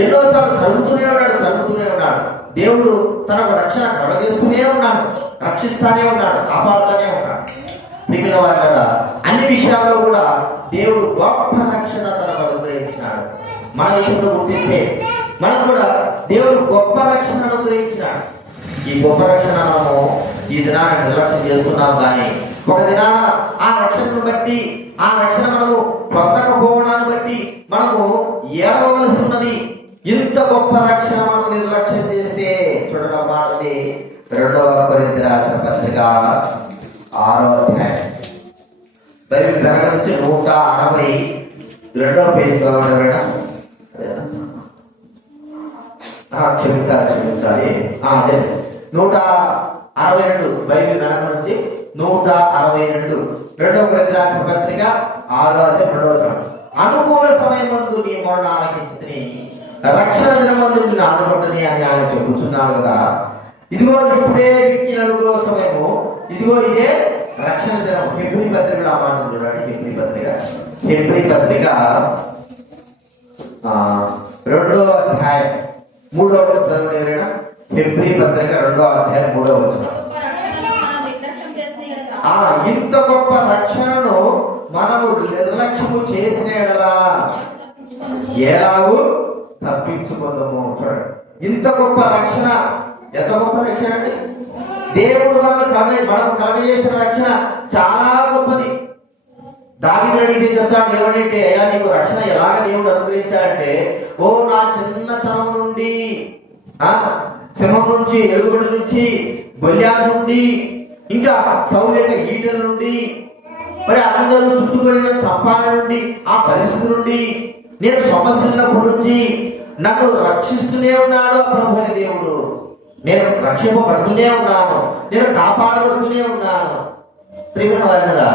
ఎన్నోసార్లు తరుగుతూనే ఉన్నాడు. దేవుడు తనకు రక్షణ కలగజేస్తూనే ఉన్నాడు, రక్షిస్తానే ఉన్నాడు, కాపాడుతూనే ఉన్నాడు. మిగిలిన వాళ్ళ అన్ని విషయాల్లో కూడా దేవుడు గొప్ప రక్షణ తనకు అనుగ్రహించినాడు. మన విషయంలో గుర్తిస్తే మనకు కూడా దేవుడు గొప్ప రక్షణ అనుగ్రహించినాడు. ఈ గొప్ప రక్షణ మనము ఈ దినాన్ని నిర్లక్ష్యం చేస్తున్నాం. కానీ ఒక దినాన ఆ రక్షణను బట్టి, ఆ రక్షణ మనము పొందకపోవడాన్ని బట్టి మనము ఏడవలసి ఉన్నది. ఇంత గొప్ప రక్షణ మనము నిర్లక్ష్యం చేస్తే చూడడం మాటది 2వ కొరింథీ రాసిన పత్రిక 6వ అధ్యాయం బైబిల్ వెనక నుంచి 162వ పేజీ చదవండి. క్షమించాలి. అదే 162 బైబిల్ వెనక నుంచి 162 2వ కొరింథీ రాసిన పత్రిక 6వ అధ్యాయం 2వ వచనం. అనుకూల సమయం ముందు నీ మొరను ఆలకించితిని, రక్షణ దినమందు నిన్ను ఆదుకొంటిని అని ఆయన చెబుతున్నావు కదా. ఇదిగో ఇప్పుడే మిక్కిలి అనుకూల సమయము, ఇదిగో ఇదే రక్షణ దినం. హెబ్రీ పత్రికలో ఆ మాట చూడండి. హెబ్రీ పత్రిక 2వ అధ్యాయం 3వ వచనం. హెబ్రీ పత్రిక 2వ అధ్యాయం 3వ వచనం. ఇంత గొప్ప రక్షణను మనము నిర్లక్ష్యము చేసిన ఎడలా ఎలాగూ తప్పించుకుందాము. చూడండి, ఇంత గొప్ప రక్షణ, ఎంత గొప్ప రక్షణ అండి! దేవుడు మనకు కలగజేసిన రక్షణ చాలా గొప్పది. దావీదు అడిగితే చెప్తాడు, ఏమంటే అయ్యా నీకు రక్షణ ఎలాగ దేవుడు అనుగ్రహించాడంటే, ఓ నా చిన్నతనం నుండి సింహం నుంచి, ఎలుగుబడి నుంచి, గొల్యాదు నుండి, ఇంకా సౌలు యొక్క ఈటల నుండి, మరి అందరూ చుట్టుకొడిన చంపాల నుండి, ఆ పరిస్థితి నుండి, నేను సమస్యలప్పుడు నుంచి నన్ను రక్షిస్తూనే ఉన్నాడు ప్రభు అని దేవుడు. నేను రక్షింపబడుతూనే ఉన్నాను, నేను కాపాడబడుతూనే ఉన్నాను. ప్రియమైన వారు,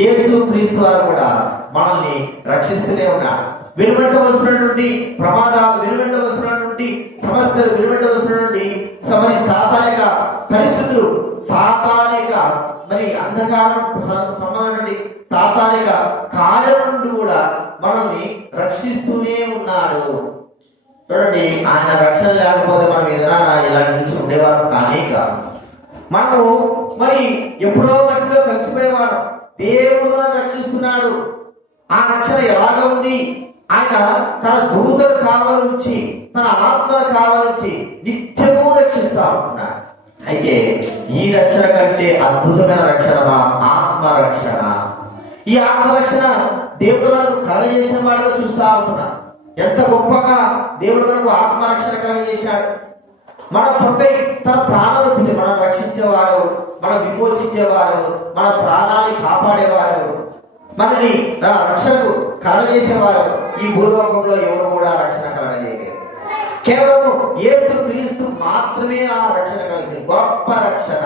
యేసు క్రీస్తు వారు కూడా మనల్ని రక్షిస్తూనే ఉన్నాడు. వెనువెంట వస్తున్నటువంటి ప్రమాదాలు, వెనువెంట వస్తున్నటువంటి సమస్యలు, వెనువెంట వస్తున్నటువంటి మరి సాతానిక పరిస్థితులు, సాతానిక మరి అంధకారం సంబంధించిన సాతానిక కార్యం నుండి కూడా మనల్ని రక్షిస్తూనే ఉన్నాడు. చూడండి, ఆయన రక్షణ లేకపోతే మనం ఏదైనా ఇలా నిలిచి ఉండేవారు కానీ కాదు. మనము మరి ఎప్పుడో మట్టిలో కలిసిపోయేవారు. దేవుడు మనల్ని రక్షిస్తున్నాడు. ఆ రక్షణ ఎలాగ ఉంది? ఆయన తన దూతలు కావాలని, తన ఆత్మలు కావాలని నిత్యము రక్షిస్తా ఉంటున్నాడు. అయితే ఈ రక్షణ కంటే అద్భుతమైన రక్షణ ఆత్మ రక్షణ. ఈ ఆత్మ రక్షణ దేవుడు మనకు కలగజేసిన వాడుగా చూస్తా ఉంటున్నా. ఎంత గొప్పగా దేవుడు మనకు ఆత్మరక్షణ కలగజేశాడు. మన కొరకై తన ప్రాణాలు పెట్టి మనం రక్షించేవారు, మనం విమోచించేవారు, మన ప్రాణాన్ని కాపాడేవారు, మనని రక్షణకు కలగజేసేవారు ఈ భూలోకంలో ఎవరు కూడా రక్షణ కలగజేయలేదు. కేవలం యేసు క్రీస్తు మాత్రమే ఆ రక్షణ కలిగింది. గొప్ప రక్షణ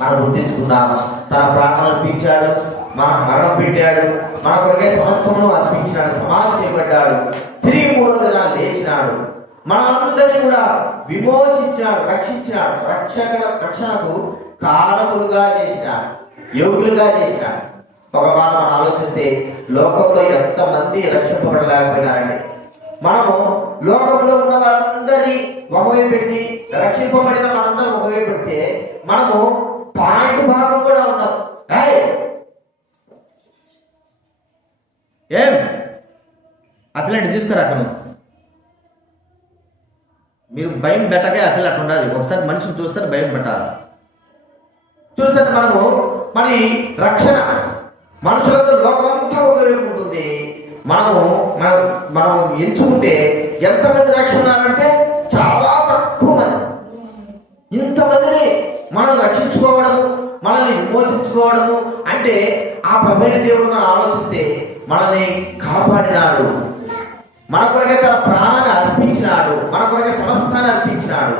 మనం గుర్తించుకుందాం. తన ప్రాణాలు అర్పించాడు, మన మరణం పెట్టాడు, మన కొరకే సమస్తమును అర్పించినాడు, సమాధి చేయబడ్డాడు, తిరిగి మూడో దినాలు లేచినాడు, మనందరినీ కూడా విమోచించాడు, రక్షించినాడు, రక్షణకు కారకులుగా చేసినాడు, యోగులుగా చేసినాడు. ఒక మాట మనం ఆలోచిస్తే లోకంలో ఎంతమంది రక్షింపబడలేకపోయినారండి. మనము లోకంలో ఉన్న వారందరినీ ఒకవైపు పెట్టి, రక్షింపబడిన మనందరం ఒకవైపు పెడితే, మనము పాయింట్ భాగం కూడా ఉన్నాం. ఏం ఆ పిల్లని తీసుకురా, అతను మీరు భయం పెట్టకే ఆ పిల్ల అట్లా ఉండాలి. ఒకసారి మనిషిని చూస్తే భయం పెట్టాలి. చూస్తే మనము మరి రక్షణ మనుషులందరూ లోకమంతా ఒకవైపు ఉంటుంది. మనం ఎంచుకుంటే ఎంతమంది రక్షణ ఉన్నారంటే చాలా తక్కువ మంది. ఇంతమందిని మనం రక్షించుకోవడము, మనల్ని విమోచించుకోవడము అంటే ఆ ప్రభువైన దేవుడు మనం ఆలోచిస్తే మనల్ని కాపాడినాడు, మన కొరకే తన ప్రాణాన్ని అర్పించినాడు, మన కొరకే సమస్తాన్ని అర్పించినాడు.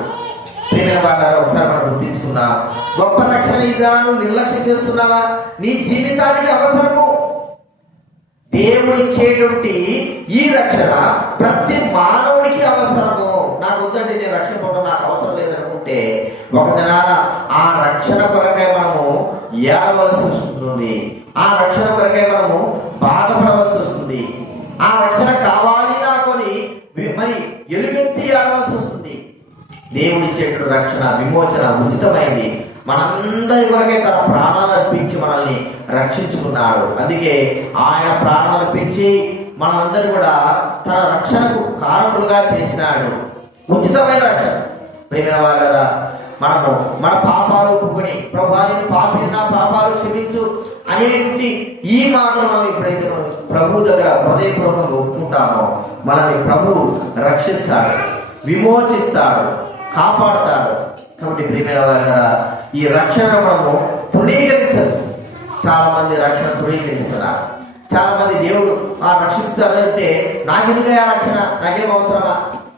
ప్రియమైన వారు, ఒకసారి మనం గుర్తించుకుందాం. గొప్ప రక్షణ విధానం నిర్లక్ష్యం చేస్తున్నావా? నీ జీవితానికి అవసరము. దేవుడు ఇచ్చేటువంటి ఈ రక్షణ ప్రతి మానవుడికి అవసరము. నాకు వద్దంటే నేను రక్షింపడం నాకు అవసరం లేదనుకుంటే ఒక దినాన ఆ రక్షణ కొరకై మనము ఏడవలసి వస్తుంది. ఆ రక్షణ కొరకై మనము బాధపడవలసి వస్తుంది. ఆ రక్షణ కావాలి నాకొని మరి ఎలుగెత్తి ఏడవలసి వస్తుంది. దేవుడిచ్చేటువంటి రక్షణ, విమోచన ఉచితమైంది. మనందరి కొరకే తన ప్రాణాలు అర్పించి మనల్ని రక్షించుకున్నాడు. అందుకే ఆయన ప్రాణాలు అర్పించి మనందరూ కూడా తన రక్షణకు కారకులుగా చేసినాడు. ఉచితమైన రక్షణ. ప్రియమైన వారు, మనము మన పాపాలు ఒప్పుకొని ప్రభువా నేను పాపిని, నా పాపాలు క్షమించు అనేటువంటి ఈ మాటలు మనం ఎప్పుడైతే మనం ప్రభు దగ్గర హృదయపూర్వకంగా ఒప్పుకుంటామో మనల్ని ప్రభు రక్షిస్తాడు, విమోచిస్తాడు, కాపాడుతాడు. కాబట్టి ప్రియమైన వారు, ఈ రక్షణ మనము తృణీకరించదు. చాలా మంది రక్షణ తృణీకరిస్తున్నారు. చాలా మంది దేవుడు రక్షించాలంటే నాకెందుకు ఆ రక్షణ, నాకేం అవసరమా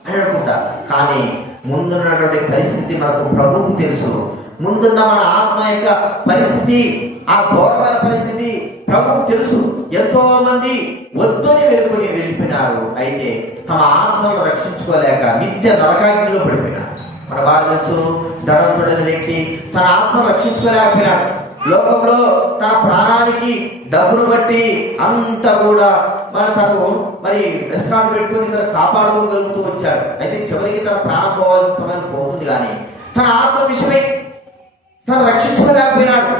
అని అనుకుంటారు. కానీ ముందున్నటువంటి పరిస్థితి మనకు ప్రభువుకు తెలుసు. ముందున్న మన ఆత్మ యొక్క పరిస్థితి, ఆ ఘోరమైన పరిస్థితి ప్రభువుకు తెలుసు. ఎంతో మంది వద్దుని వెళ్ళిపోయినారు. అయితే తమ ఆత్మను రక్షించుకోలేక నిత్య నరకాగ్నిలో పడిపోయినారు. మన బాగా తెలుసు, ధనవంతుడైన వ్యక్తి తన ఆత్మను రక్షించుకోలేకపోయినాడు. లోకంలో తన ప్రాణానికి డబ్బును బట్టి అంతా కూడా తను మరి రెస్టారెంట్ పెట్టుకుని తను కాపాడుకోగలుగుతూ వచ్చాడు. అయితే చివరికి తన ప్రాణం పోవాల్సిన సమయం పోతుంది, కానీ తన ఆత్మ విషయమై తను రక్షించుకోలేకపోయినాడు.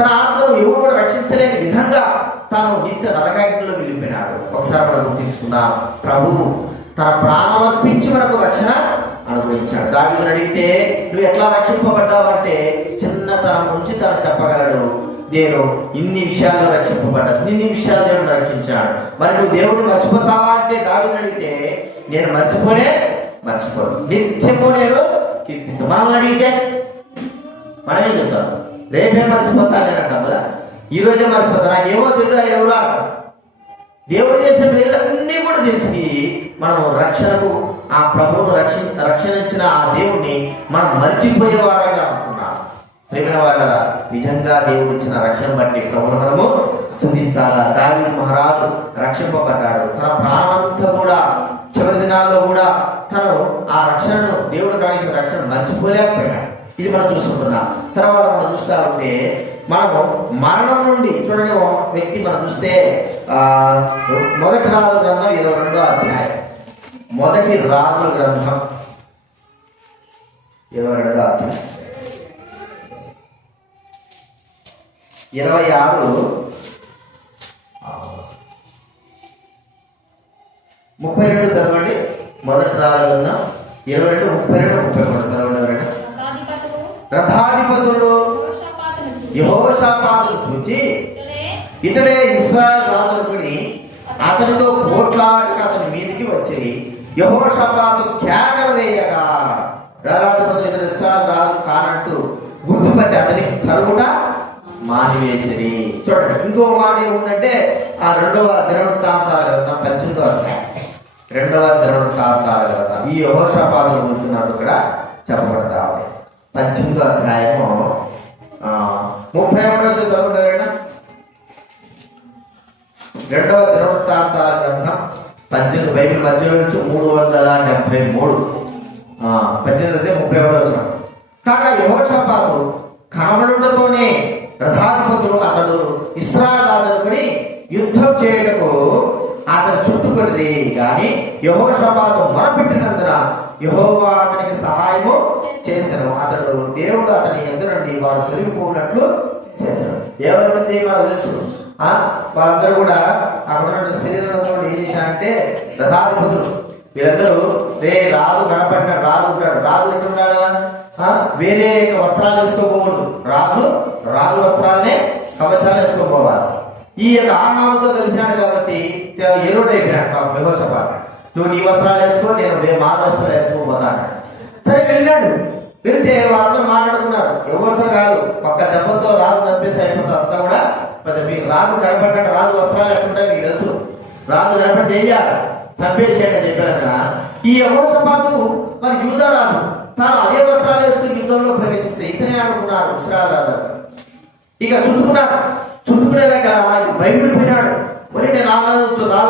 తన ఆత్మను ఎవరు కూడా రక్షించలేని విధంగా తాను నిత్య నరకాగ్నిలో వెళ్ళిపోయినాడు. ఒకసారి మనం గుర్తించుకుందాం, ప్రభువు తన ప్రాణం అర్పించి మనకు రక్షణ అనుగ్రహించాడు. దావీదుని అడిగితే నువ్వు ఎట్లా రక్షింపబడ్డావంటే చిన్నతనం నుంచి తను చెప్పగలడు, నేను ఇన్ని విషయాల్లో రక్షింపబడ్డాను, ఇన్ని విషయాలు దేవుడు రక్షించాడు. మరి నువ్వు దేవుడు మర్చిపోతావా అంటే దావీదుని అడిగితే నేను మర్చిపోను, నిత్యము నేను కీర్తిస్తాను. మనల్ని అడిగితే మనమేం చెప్తాం, రేపే మర్చిపోతాను నేను అంటాం కదా, ఈ రోజే మర్చిపోతాను, నాకేమో తెలియదు ఆయన ఎవరు అంటాం. దేవుడు చేసిన పేర్లన్నీ కూడా తెలిసి మనం రక్షణకు ఆ ప్రభువును రక్షణించిన ఆ దేవుణ్ణి మనం మర్చిపోయేవారుగా అనుకున్నాం. ప్రేమైన వాళ్ళ నిజంగా దేవుడు ఇచ్చిన రక్షణ బట్టి ప్రభువును మనము స్తుతించాలా. దావీదు మహారాజు రక్షింపబడ్డాడు. తన ప్రాణమంతా కూడా చివరి దినాల్లో కూడా తను ఆ రక్షణను, దేవుడు కావాల్సిన రక్షణ మర్చిపోలేకపోయాడు. ఇది మనం చూసుకుంటున్నాం. తర్వాత మనం చూస్తా ఉంటే మనము మరణం నుండి చూడండి, వ్యక్తి మనం చూస్తే మొదటి రాజుల గ్రంథం 22వ అధ్యాయం, మొదటి రాజుల గ్రంథం 22వ అధ్యాయం 26 32 చదవండి. మొదటి రాజుల గ్రంథం 22 32 33 చదవండి. ఎవరైనా రథాధిపతులు యెహోషాపాతును చూచి ఇతడే ఇశ్రాయేలు రాజుని అతనితో పోట్లాడక అతని మీదికి వచ్చి యెహోషాపాతు కేకలు వేయగా రథాధిపతులు ఇతడు ఇశ్రాయేలు రాజు కానంటూ గుర్తుపట్టి అతని తరుగుట మానివేసిరి. చూడండి, ఇంకో మాట ఏముందంటే ఆ 2వ దినవృత్తాంతాల గ్రంథం 18వ అధ్యాయం, 2వ దినవృత్తాంతాల గ్రంథం ఈ యెహోషాపాతు గురించి నాకు ఇక్కడ చెప్పబడతా. 18వ అధ్యాయము 31వ చదవండి. 2వ దినవృత్తాంతాల గ్రంథం 18 బైబిల్ మధ్యలో నుంచి 373 18 31 కాగా యెహోషాపాతు కనబడుటతోనే రథాధిపతులు అతడు ఇశ్రాయేలు రాజుని యుద్ధం చేయుటకు అతను చుట్టుకొని గాని యెహోషాపాతు మొరపెట్టినందున యెహోవా అతనికి సహాయము చేశాను. అతడు దేవుడు అతని ఎదురు నుండి వారు తొలగిపోయినట్లు చేశాడు. ఎవరి మాకు తెలుసు, వాళ్ళందరూ కూడా అక్కడ శరీరంలో ఏం చేశారంటే రథాధిపతులు వీళ్ళందరూ రాజు కనపడినాడు, రాజు ఉంటాడు, రాజు ఎట్లున్నాడా వేరే వస్త్రాలు వేసుకోకూడదు, రాజు వస్త్రాలనే కవచాలు వేసుకోపోవాలి. ఈ యొక్క ఆహారంతో కలిసినాడు కాబట్టి ఎరుడైపోయినాడు పాపం యెహోషాపాతు. నువ్వు నీ వస్త్రాలు వేసుకో, నేను మారు వస్త్రాలు వేసుకోపోతాను. సరే వెళ్ళినాడు. వెళ్తే వాళ్ళందరూ మాట్లాడుకున్నారు, ఎవరితో కాదు, ఒక్క దెబ్బతో రాజు చంపేసి అయిపోతారు. అంతా కూడా మీకు రాజు కనపడ్డాడు, రాజు వస్త్రాలు ఎట్లుంటాయి మీకు తెలుసు, రాజు కనపడితే ఏం చేయాలి, చంపేసేయని చెప్పారు కదా. ఈ యెహోషాపాతు మరి యూదా రాజు తాను అదే వస్త్రాలు వేసుకుని యుద్ధంలో ప్రవేశిస్తే ఇతనే అనుకున్నారు ఇశ్రాయేలు రాజు. ఇక చుట్టుకునేలాక భయపడిపోయినాడు. ఒరే రాజు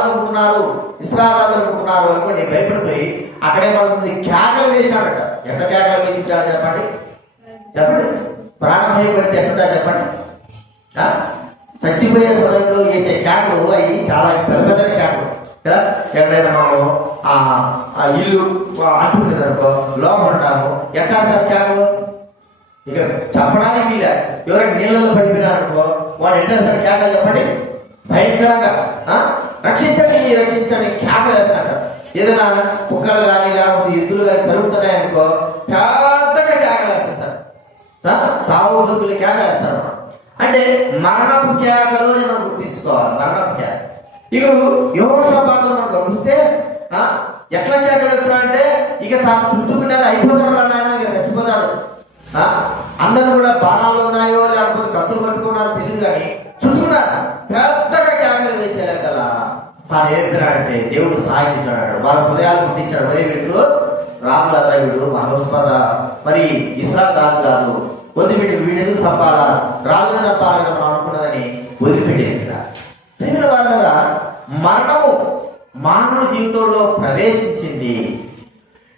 అనుకుంటున్నారు, ఇశ్రాయేలు రాజు అనుకుంటున్నారు అనుకోండి, భయపడిపోయి అక్కడే మనకు కేకలు వేశాడట. ఎట్లా కేకలు వేసింటాడు చెప్పండి, ప్రాణం భయపడితే ఎట్లుంటా చెప్పండి. చచ్చిపోయే సమయంలో వేసే కేకలు అవి చాలా పెద్ద పెద్ద కేకలు కదా. ఎక్కడైనా మనం ఆ ఇల్లు అంటుకునేది అనుకో, లోపల ఉంటాము, ఎట్లా సార్ కేకలు ఇక చెప్పడానికి వీళ్ళ. ఎవరైనా నీళ్ళలో పడిపోయినారనుకో వాడు ఎట్లా సార్ కేకలు చెప్పండి, భయంకరంగా రక్షించండి కేకలు వేస్తాడు. ఏదైనా కుక్కలు కానీ లేకపోతే ఎద్దులు కానీ తరుగుతున్నాయనుకో పెద్దగా కేకలు వేస్తారు, సాగు బతుకులు కేకలు వేస్తారు. అంటే మరణపు కేకలు మనం గుర్తించుకోవాలి, మరణపు కేక. ఇక యెహోషాపాతును మనం గమనిస్తే ఎట్లా కేకలు వేస్తున్నాడంటే ఇక తాను చుట్టుకున్నది అయిపోతాడు అన్నాయన, ఇక చచ్చిపోతాడు. అందరూ కూడా బాణాలు ఉన్నాయో లేకపోతే కత్తులు పట్టుకున్నారో తెలియదు కానీ చుట్టుకున్నారు, పెద్దగా కేకలు వేసేలా తాను ఏమిటంటే దేవుడు సహాయం చేశాడు. వాళ్ళ హృదయాలు పుట్టించాడు. మరి వీళ్ళు రాజు కదా, వీడు మహోస్పద మరి ఇశ్రాయేలు రాజు కాదు, వదిలిపెట్టి వీడెందుకు చంపాలా, రాజుగా చంపాలా కదా మనం అనుకున్నదని వదిలిపెట్టేట. వాళ్ళ మరణము మానవుడి జీవితంలో ప్రవేశించింది.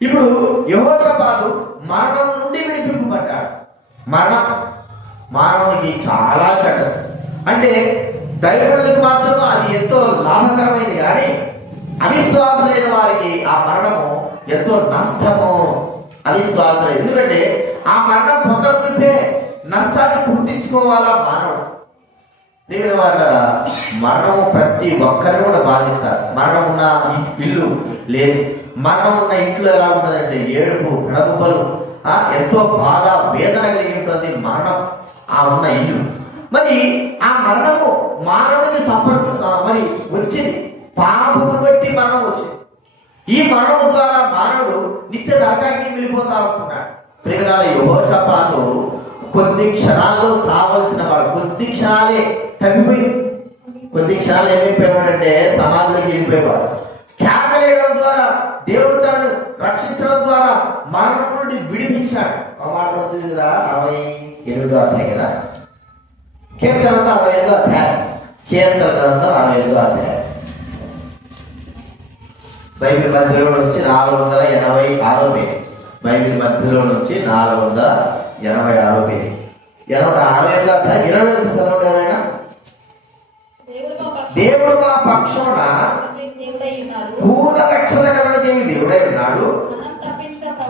ఇప్పుడు యెహోషాపాతు మరణం నుండి విడిపింపబడ్డాడు. మరణం మానవునికి చాలా చెడ్డది. అంటే దైవజనులకు మాత్రం అది ఎంతో లాభకరమైనది, కానీ అవిశ్వాసులైన వారికి ఆ మరణము ఎంతో నష్టము. అవిశ్వాసులు ఎందుకంటే ఆ మరణం పొందకుంటే నష్టాన్ని గుర్తించుకోవాలా మానవుడు. ప్రియమైన వాళ్ళారా, మరణము ప్రతి ఒక్కరిని కూడా బాధిస్తారు. మరణం ఉన్న ఇల్లు లేదు. మరణం ఉన్న ఇంట్లో ఎలా ఉంటుందంటే ఏడుపు, గడపలు, ఎంతో బాధ, వేదన కలిగి ఉంటుంది మరణం ఆ ఉన్న ఇల్లు. మరి ఆ మరణము మానవుడికి మరి వచ్చింది, పాపమును బట్టి మరణం వచ్చింది. ఈ మరణం ద్వారా మానవుడు నిత్య నరకానికి వెళ్ళిపోతా ఉంటున్నాడు. ప్రియమైన యెహోషాపాతు కొద్ది క్షణాల్లో సావలసిన వాడు, కొద్ది క్షణాలే తగ్గిపోయి, కొద్ది క్షణాలు ఏమైపోయేవాడంటే సమాధిలోకి వెళ్ళిపోయేవాడు. కేకలేయడం ద్వారా దేవుడు తనను రక్షించడం ద్వారా మరణం నుండి విడిపించాడు. ఆ మాట కదా 68వ అధ్యాయం కదా, కీర్తన 65వ అధ్యాయం, కీర్తన గ్రంథం 65వ అధ్యాయం. బైబిల్ మధ్యలో నుంచి 486 పేజీ. బైబిల్ మధ్యలో నుంచి 486 పేజీ. 65వ అధ్యాయం 20 నుంచి చదవడం. దేవుడు మా పక్షమున పూర్ణ రక్షణ కలగ దేవుడై ఉన్నాడు.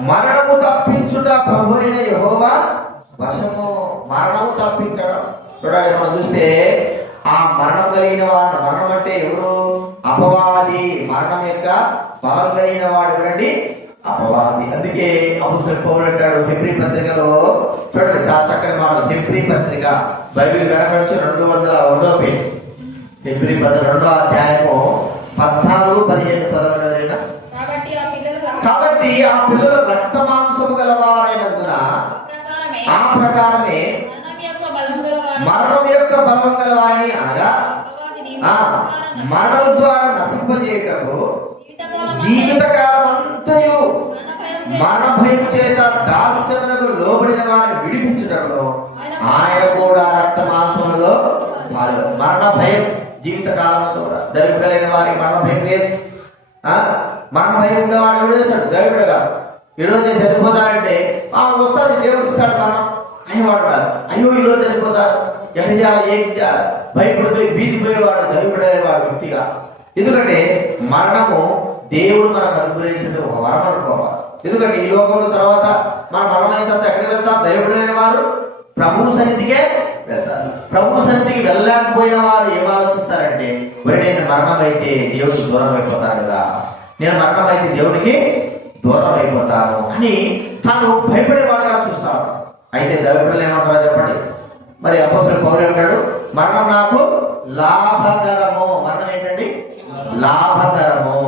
మరణము తప్పించుట ప్రభు అయిన యెహోవా వశము. మరణము తప్పించడం చూడండి. మనం చూస్తే ఆ మరణం కలిగిన వాడు, మరణం అంటే ఎవరు? అపవాది. మరణం యొక్క బలం కలిగిన వాడు ఎవరండి? అపవాది. అందుకే అపోస్తలుడు పౌలు అంటాడు హెబ్రీ పత్రికలో, చూడండి చాలా చక్కటి మాట. హెబ్రీ పత్రిక బైబిల్ వెనకొచ్చి 201వ పేజీ. హెబ్రీ పత్రిక 2వ అధ్యాయము 14-15 చదవడం. కాబట్టి ఆ పిల్లలు రక్త మాంసము గలవారైనందున ఆ ప్రకారమే మరణం యొక్క బలం గలవాడిని, అనగా మరణము ద్వారా నశింపజేయటకు జీవితకాలం అంతయు మరణ భయం చేత దాస్యమునకు లోబడిన వారిని విడిపించడంలో ఆయన కూడా రక్త మాంసములలో మరణ భయం జీవితకాలంలో దరిద్రులైన వారికి మరణ భయం లేదు. మరణ భయం ఉండేవాడు విడుదల దరిద్రుడుగా ఈరోజు నేను చనిపోతానంటే వస్తుంది, దేవుడు ఇస్తాడు మరణం అనేవాడు కాదు. అయ్యో ఈరోజు చనిపోతారు, ఎక్కడ చేయాలి, ఏం చేయాలి, భయపడిపోయి బీదిపోయేవాడు దరిద్రుడైనవాడు వ్యక్తిగా. ఎందుకంటే మరణము దేవుడు మనకు అనుగ్రహించిన ఒక వరం అనుకోవాలి. ఎందుకంటే ఈ లోకంలో తర్వాత మన మరణమైన తర్వాత ఎక్కడికి వెళ్తాం? దరిద్రులైన వారు ప్రభువు సన్నిధికే వెళ్తారు. ప్రభు సన్నిధికి వెళ్ళలేకపోయిన వారు ఏం ఆలోచిస్తారంటే, మరి నేను మరణం అయితే దేవుడికి దూరం అయిపోతాను కదా, నేను మరణం అయితే దేవుడికి దూరం అయిపోతాను అని తాను భయపడేవాడుగా చూస్తాడు. అయితే దరిద్రులు ఏమంటారో చెప్పండి. మరి అపోస్తలుడు పౌలు అంటాడు, మరణం నాకు లాభకరము. మరణం ఏంటండి? లాభకరము.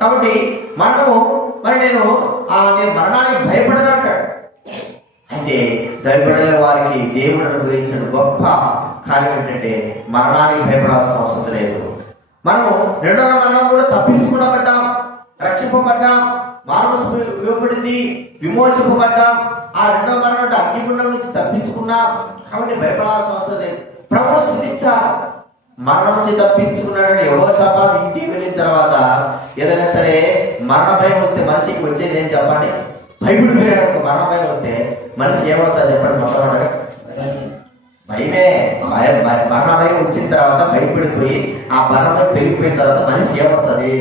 కాబట్టి మరణము మరి నేను మరణానికి భయపడను అంటాడు. అయితే భయపడిన వారికి దేవుడు అనుగ్రహించిన గొప్ప కార్యం ఏంటంటే మరణానికి భయపడాల్సిన అవసరం లేదు. మనము రెండవ మరణం కూడా తప్పించుకునబడ్డాం, రక్షింపబడ్డాం, మానసు ఇవ్వబడింది, విమోచింపబడ్డాం. ఆ రెండవ మరణం అంటే అగ్నిగుండం నుంచి తప్పించుకున్నాం. కాబట్టి భయపడాల్సిన అవసరం లేదు. ప్రభువు స్తుతించాలి. మరణం నుంచి తప్పించుకున్నాడని యెహోషాపాతు ఇంటికి వెళ్ళిన తర్వాత ఏదైనా సరే మరణ భయం వస్తే మనిషికి వచ్చేది ఏం చెప్పండి? భయపడిపోయాడు. మరణ భయం వస్తే మనిషి ఏమవుతుంది చెప్పండి? మొట్టమొదటిగా భయమే. మరణ భయం వచ్చిన తర్వాత భయపడిపోయి ఆ మరణ భయం పెరిగిపోయిన తర్వాత మనిషికి ఏమవుతుంది?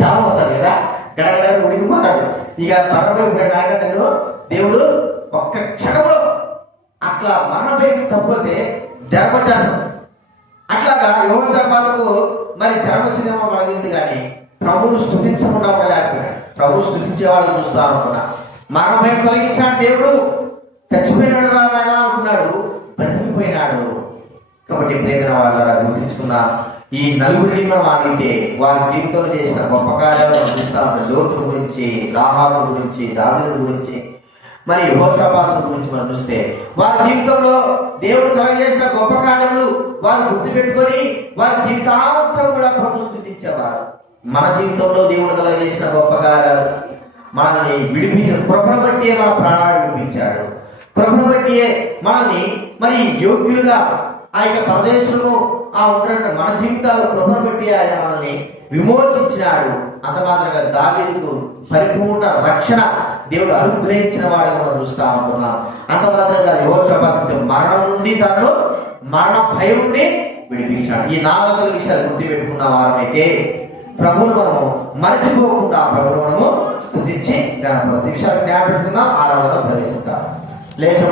చావు వస్తుంది కదా, గడగడ ఉడికిపోతాడు. ఇక మరణ భయం నాయకుడు దేవుడు ఒక్క క్షణంలో అట్లా మరణ భయం తప్పితే జన్మ చేస్తాడు. అట్లాగా యెహోషాపాతుకు మరి జన్మ వచ్చిందేమో మనకి, కానీ ప్రభువును స్తుతించకుండా ఉండలేకపోయాడు. ప్రభువు స్తుతించే వాళ్ళు చూస్తా అనుకున్నా. మరణ భయం కలిగించాడు దేవుడు. చచ్చిపోయినాడు రాగా అనుకున్నాడు, బ్రతికిపోయినాడు. కాబట్టి ప్రేమైన వాళ్ళ గుర్తించుకున్నా. ఈ నలుగురిని మనం అడిగితే వారి జీవితంలో చేసిన గొప్ప కార్యాలు చూస్తా ఉంటాం. లోతు గురించి, రాహాబు గురించి, దావీదు గురించి, మరి యెహోషాపాతు గురించి మనం చూస్తే వారి జీవితంలో దేవుడు కలగజేసిన గొప్ప కార్యములు వారు గుర్తు పెట్టుకొని వారి జీవితాంతం కూడా ప్రభు స్తుతించేవారు. మన జీవితంలో దేవుడు కలగజేసిన గొప్ప కార్యాలు మనల్ని విడిపించిన కృపను బట్టియే మన ప్రాణాలు విడిపించాడు. కృపను బట్టియే మనల్ని మరి యోగ్యులుగా ఆ యొక్క పరదేశులను ఉంటున్న మన జీవితాలు కృపను బట్టి ఆయన మనల్ని విమోచించినాడు. అంత మాత్రంగా దావీదుకు పరిపూర్ణ రక్షణ దేవుడు అనుగ్రహించిన వాడిని మనం చూస్తా ఉంటున్నాం. అంత మాత్రంగా యెహోషాపాతు మరణం నుండి తనను మరణ భయం నుండి విడిపించాడు. ఈ 4 విషయాలు గుర్తుపెట్టుకున్న వారమైతే ప్రభువును మనము మరచిపోకుండా ప్రభువును మనము స్తుతించి విషయాలు జ్ఞాపకం పెట్టుకుందాం. ఆరాధనలో ప్రవేశిద్దాం. లేచి